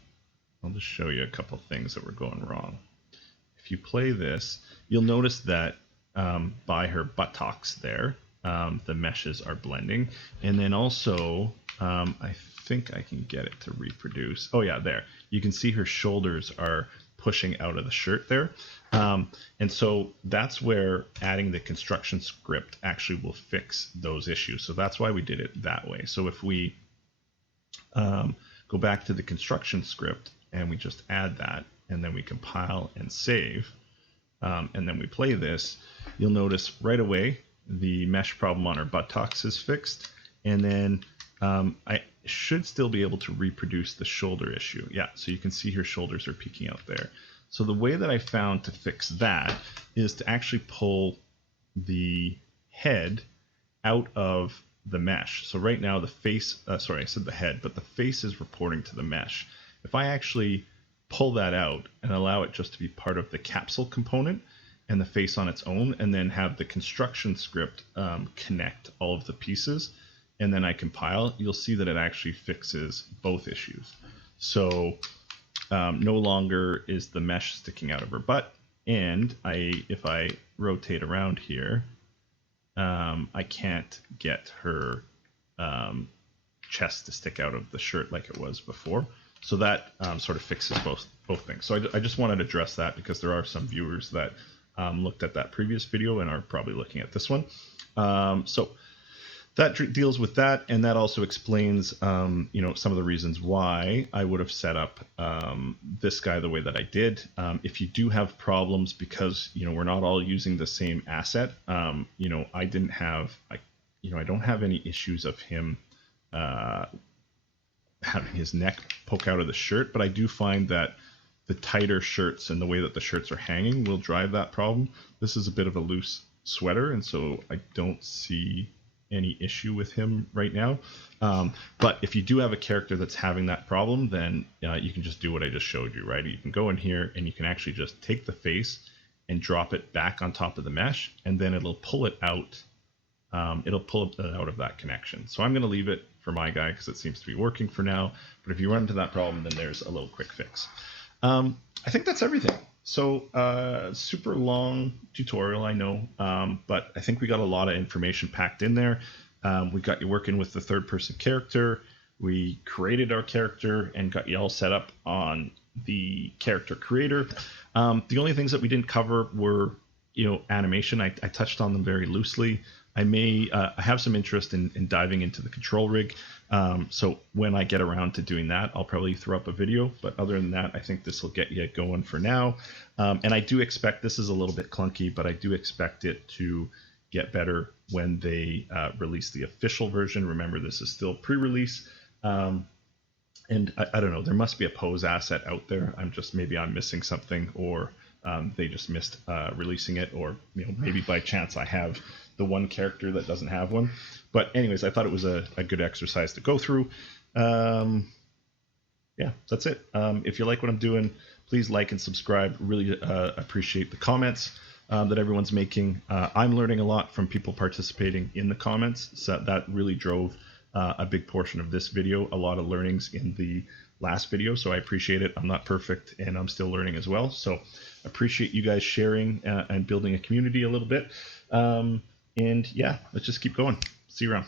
I'll just show you a couple things that were going wrong. If you play this, you'll notice that by her buttocks there, the meshes are blending. And then also, I think I can get it to reproduce. Oh yeah, there. You can see her shoulders are pushing out of the shirt there. And so that's where adding the construction script actually will fix those issues. So that's why we did it that way. So if we go back to the construction script and we just add that, and then we compile and save, and then we play this, you'll notice right away the mesh problem on our buttocks is fixed. And then I should still be able to reproduce the shoulder issue. Yeah, so you can see her shoulders are peeking out there. So the way that I found to fix that is to actually pull the head out of the mesh. So right now the face, sorry, I said the head, but the face is reporting to the mesh. If I actually pull that out and allow it just to be part of the capsule component and the face on its own, and then have the construction script connect all of the pieces, and then I compile, you'll see that it actually fixes both issues. So no longer is the mesh sticking out of her butt, and if I rotate around here, I can't get her chest to stick out of the shirt like it was before. So that sort of fixes both things. So I just wanted to address that because there are some viewers that looked at that previous video and are probably looking at this one. So that deals with that, and that also explains some of the reasons why I would have set up this guy the way that I did. If you do have problems because we're not all using the same asset, I don't have any issues of him having his neck poke out of the shirt, but I do find that the tighter shirts and the way that the shirts are hanging will drive that problem. This is a bit of a loose sweater, and so I don't see any issue with him right now. But if you do have a character that's having that problem, then you can just do what I just showed you, right? You can go in here and you can actually just take the face and drop it back on top of the mesh, and then it'll pull it out. It'll pull it out of that connection. So I'm going to leave it for my guy because it seems to be working for now. But if you run into that problem, then there's a little quick fix. I think that's everything. So super long tutorial, I know, but I think we got a lot of information packed in there. We got you working with the third person character. We created our character and got you all set up on the character creator. The only things that we didn't cover were, animation. I touched on them very loosely. I may have some interest in diving into the control rig. So when I get around to doing that, I'll probably throw up a video. But other than that, I think this will get you going for now. And I do expect, this is a little bit clunky, but I do expect it to get better when they release the official version. Remember, this is still pre-release. And I don't know, there must be a pose asset out there. Maybe I'm missing something, or they just missed releasing it, or maybe by chance I have the one character that doesn't have one. But anyways, I thought it was a good exercise to go through. Yeah, that's it. If you like what I'm doing, please like and subscribe. Really appreciate the comments that everyone's making. I'm learning a lot from people participating in the comments, so that really drove a big portion of this video. A lot of learnings in the last video, so I appreciate it. I'm not perfect, and I'm still learning as well. So appreciate you guys sharing and building a community a little bit. And yeah, let's just keep going. See you around.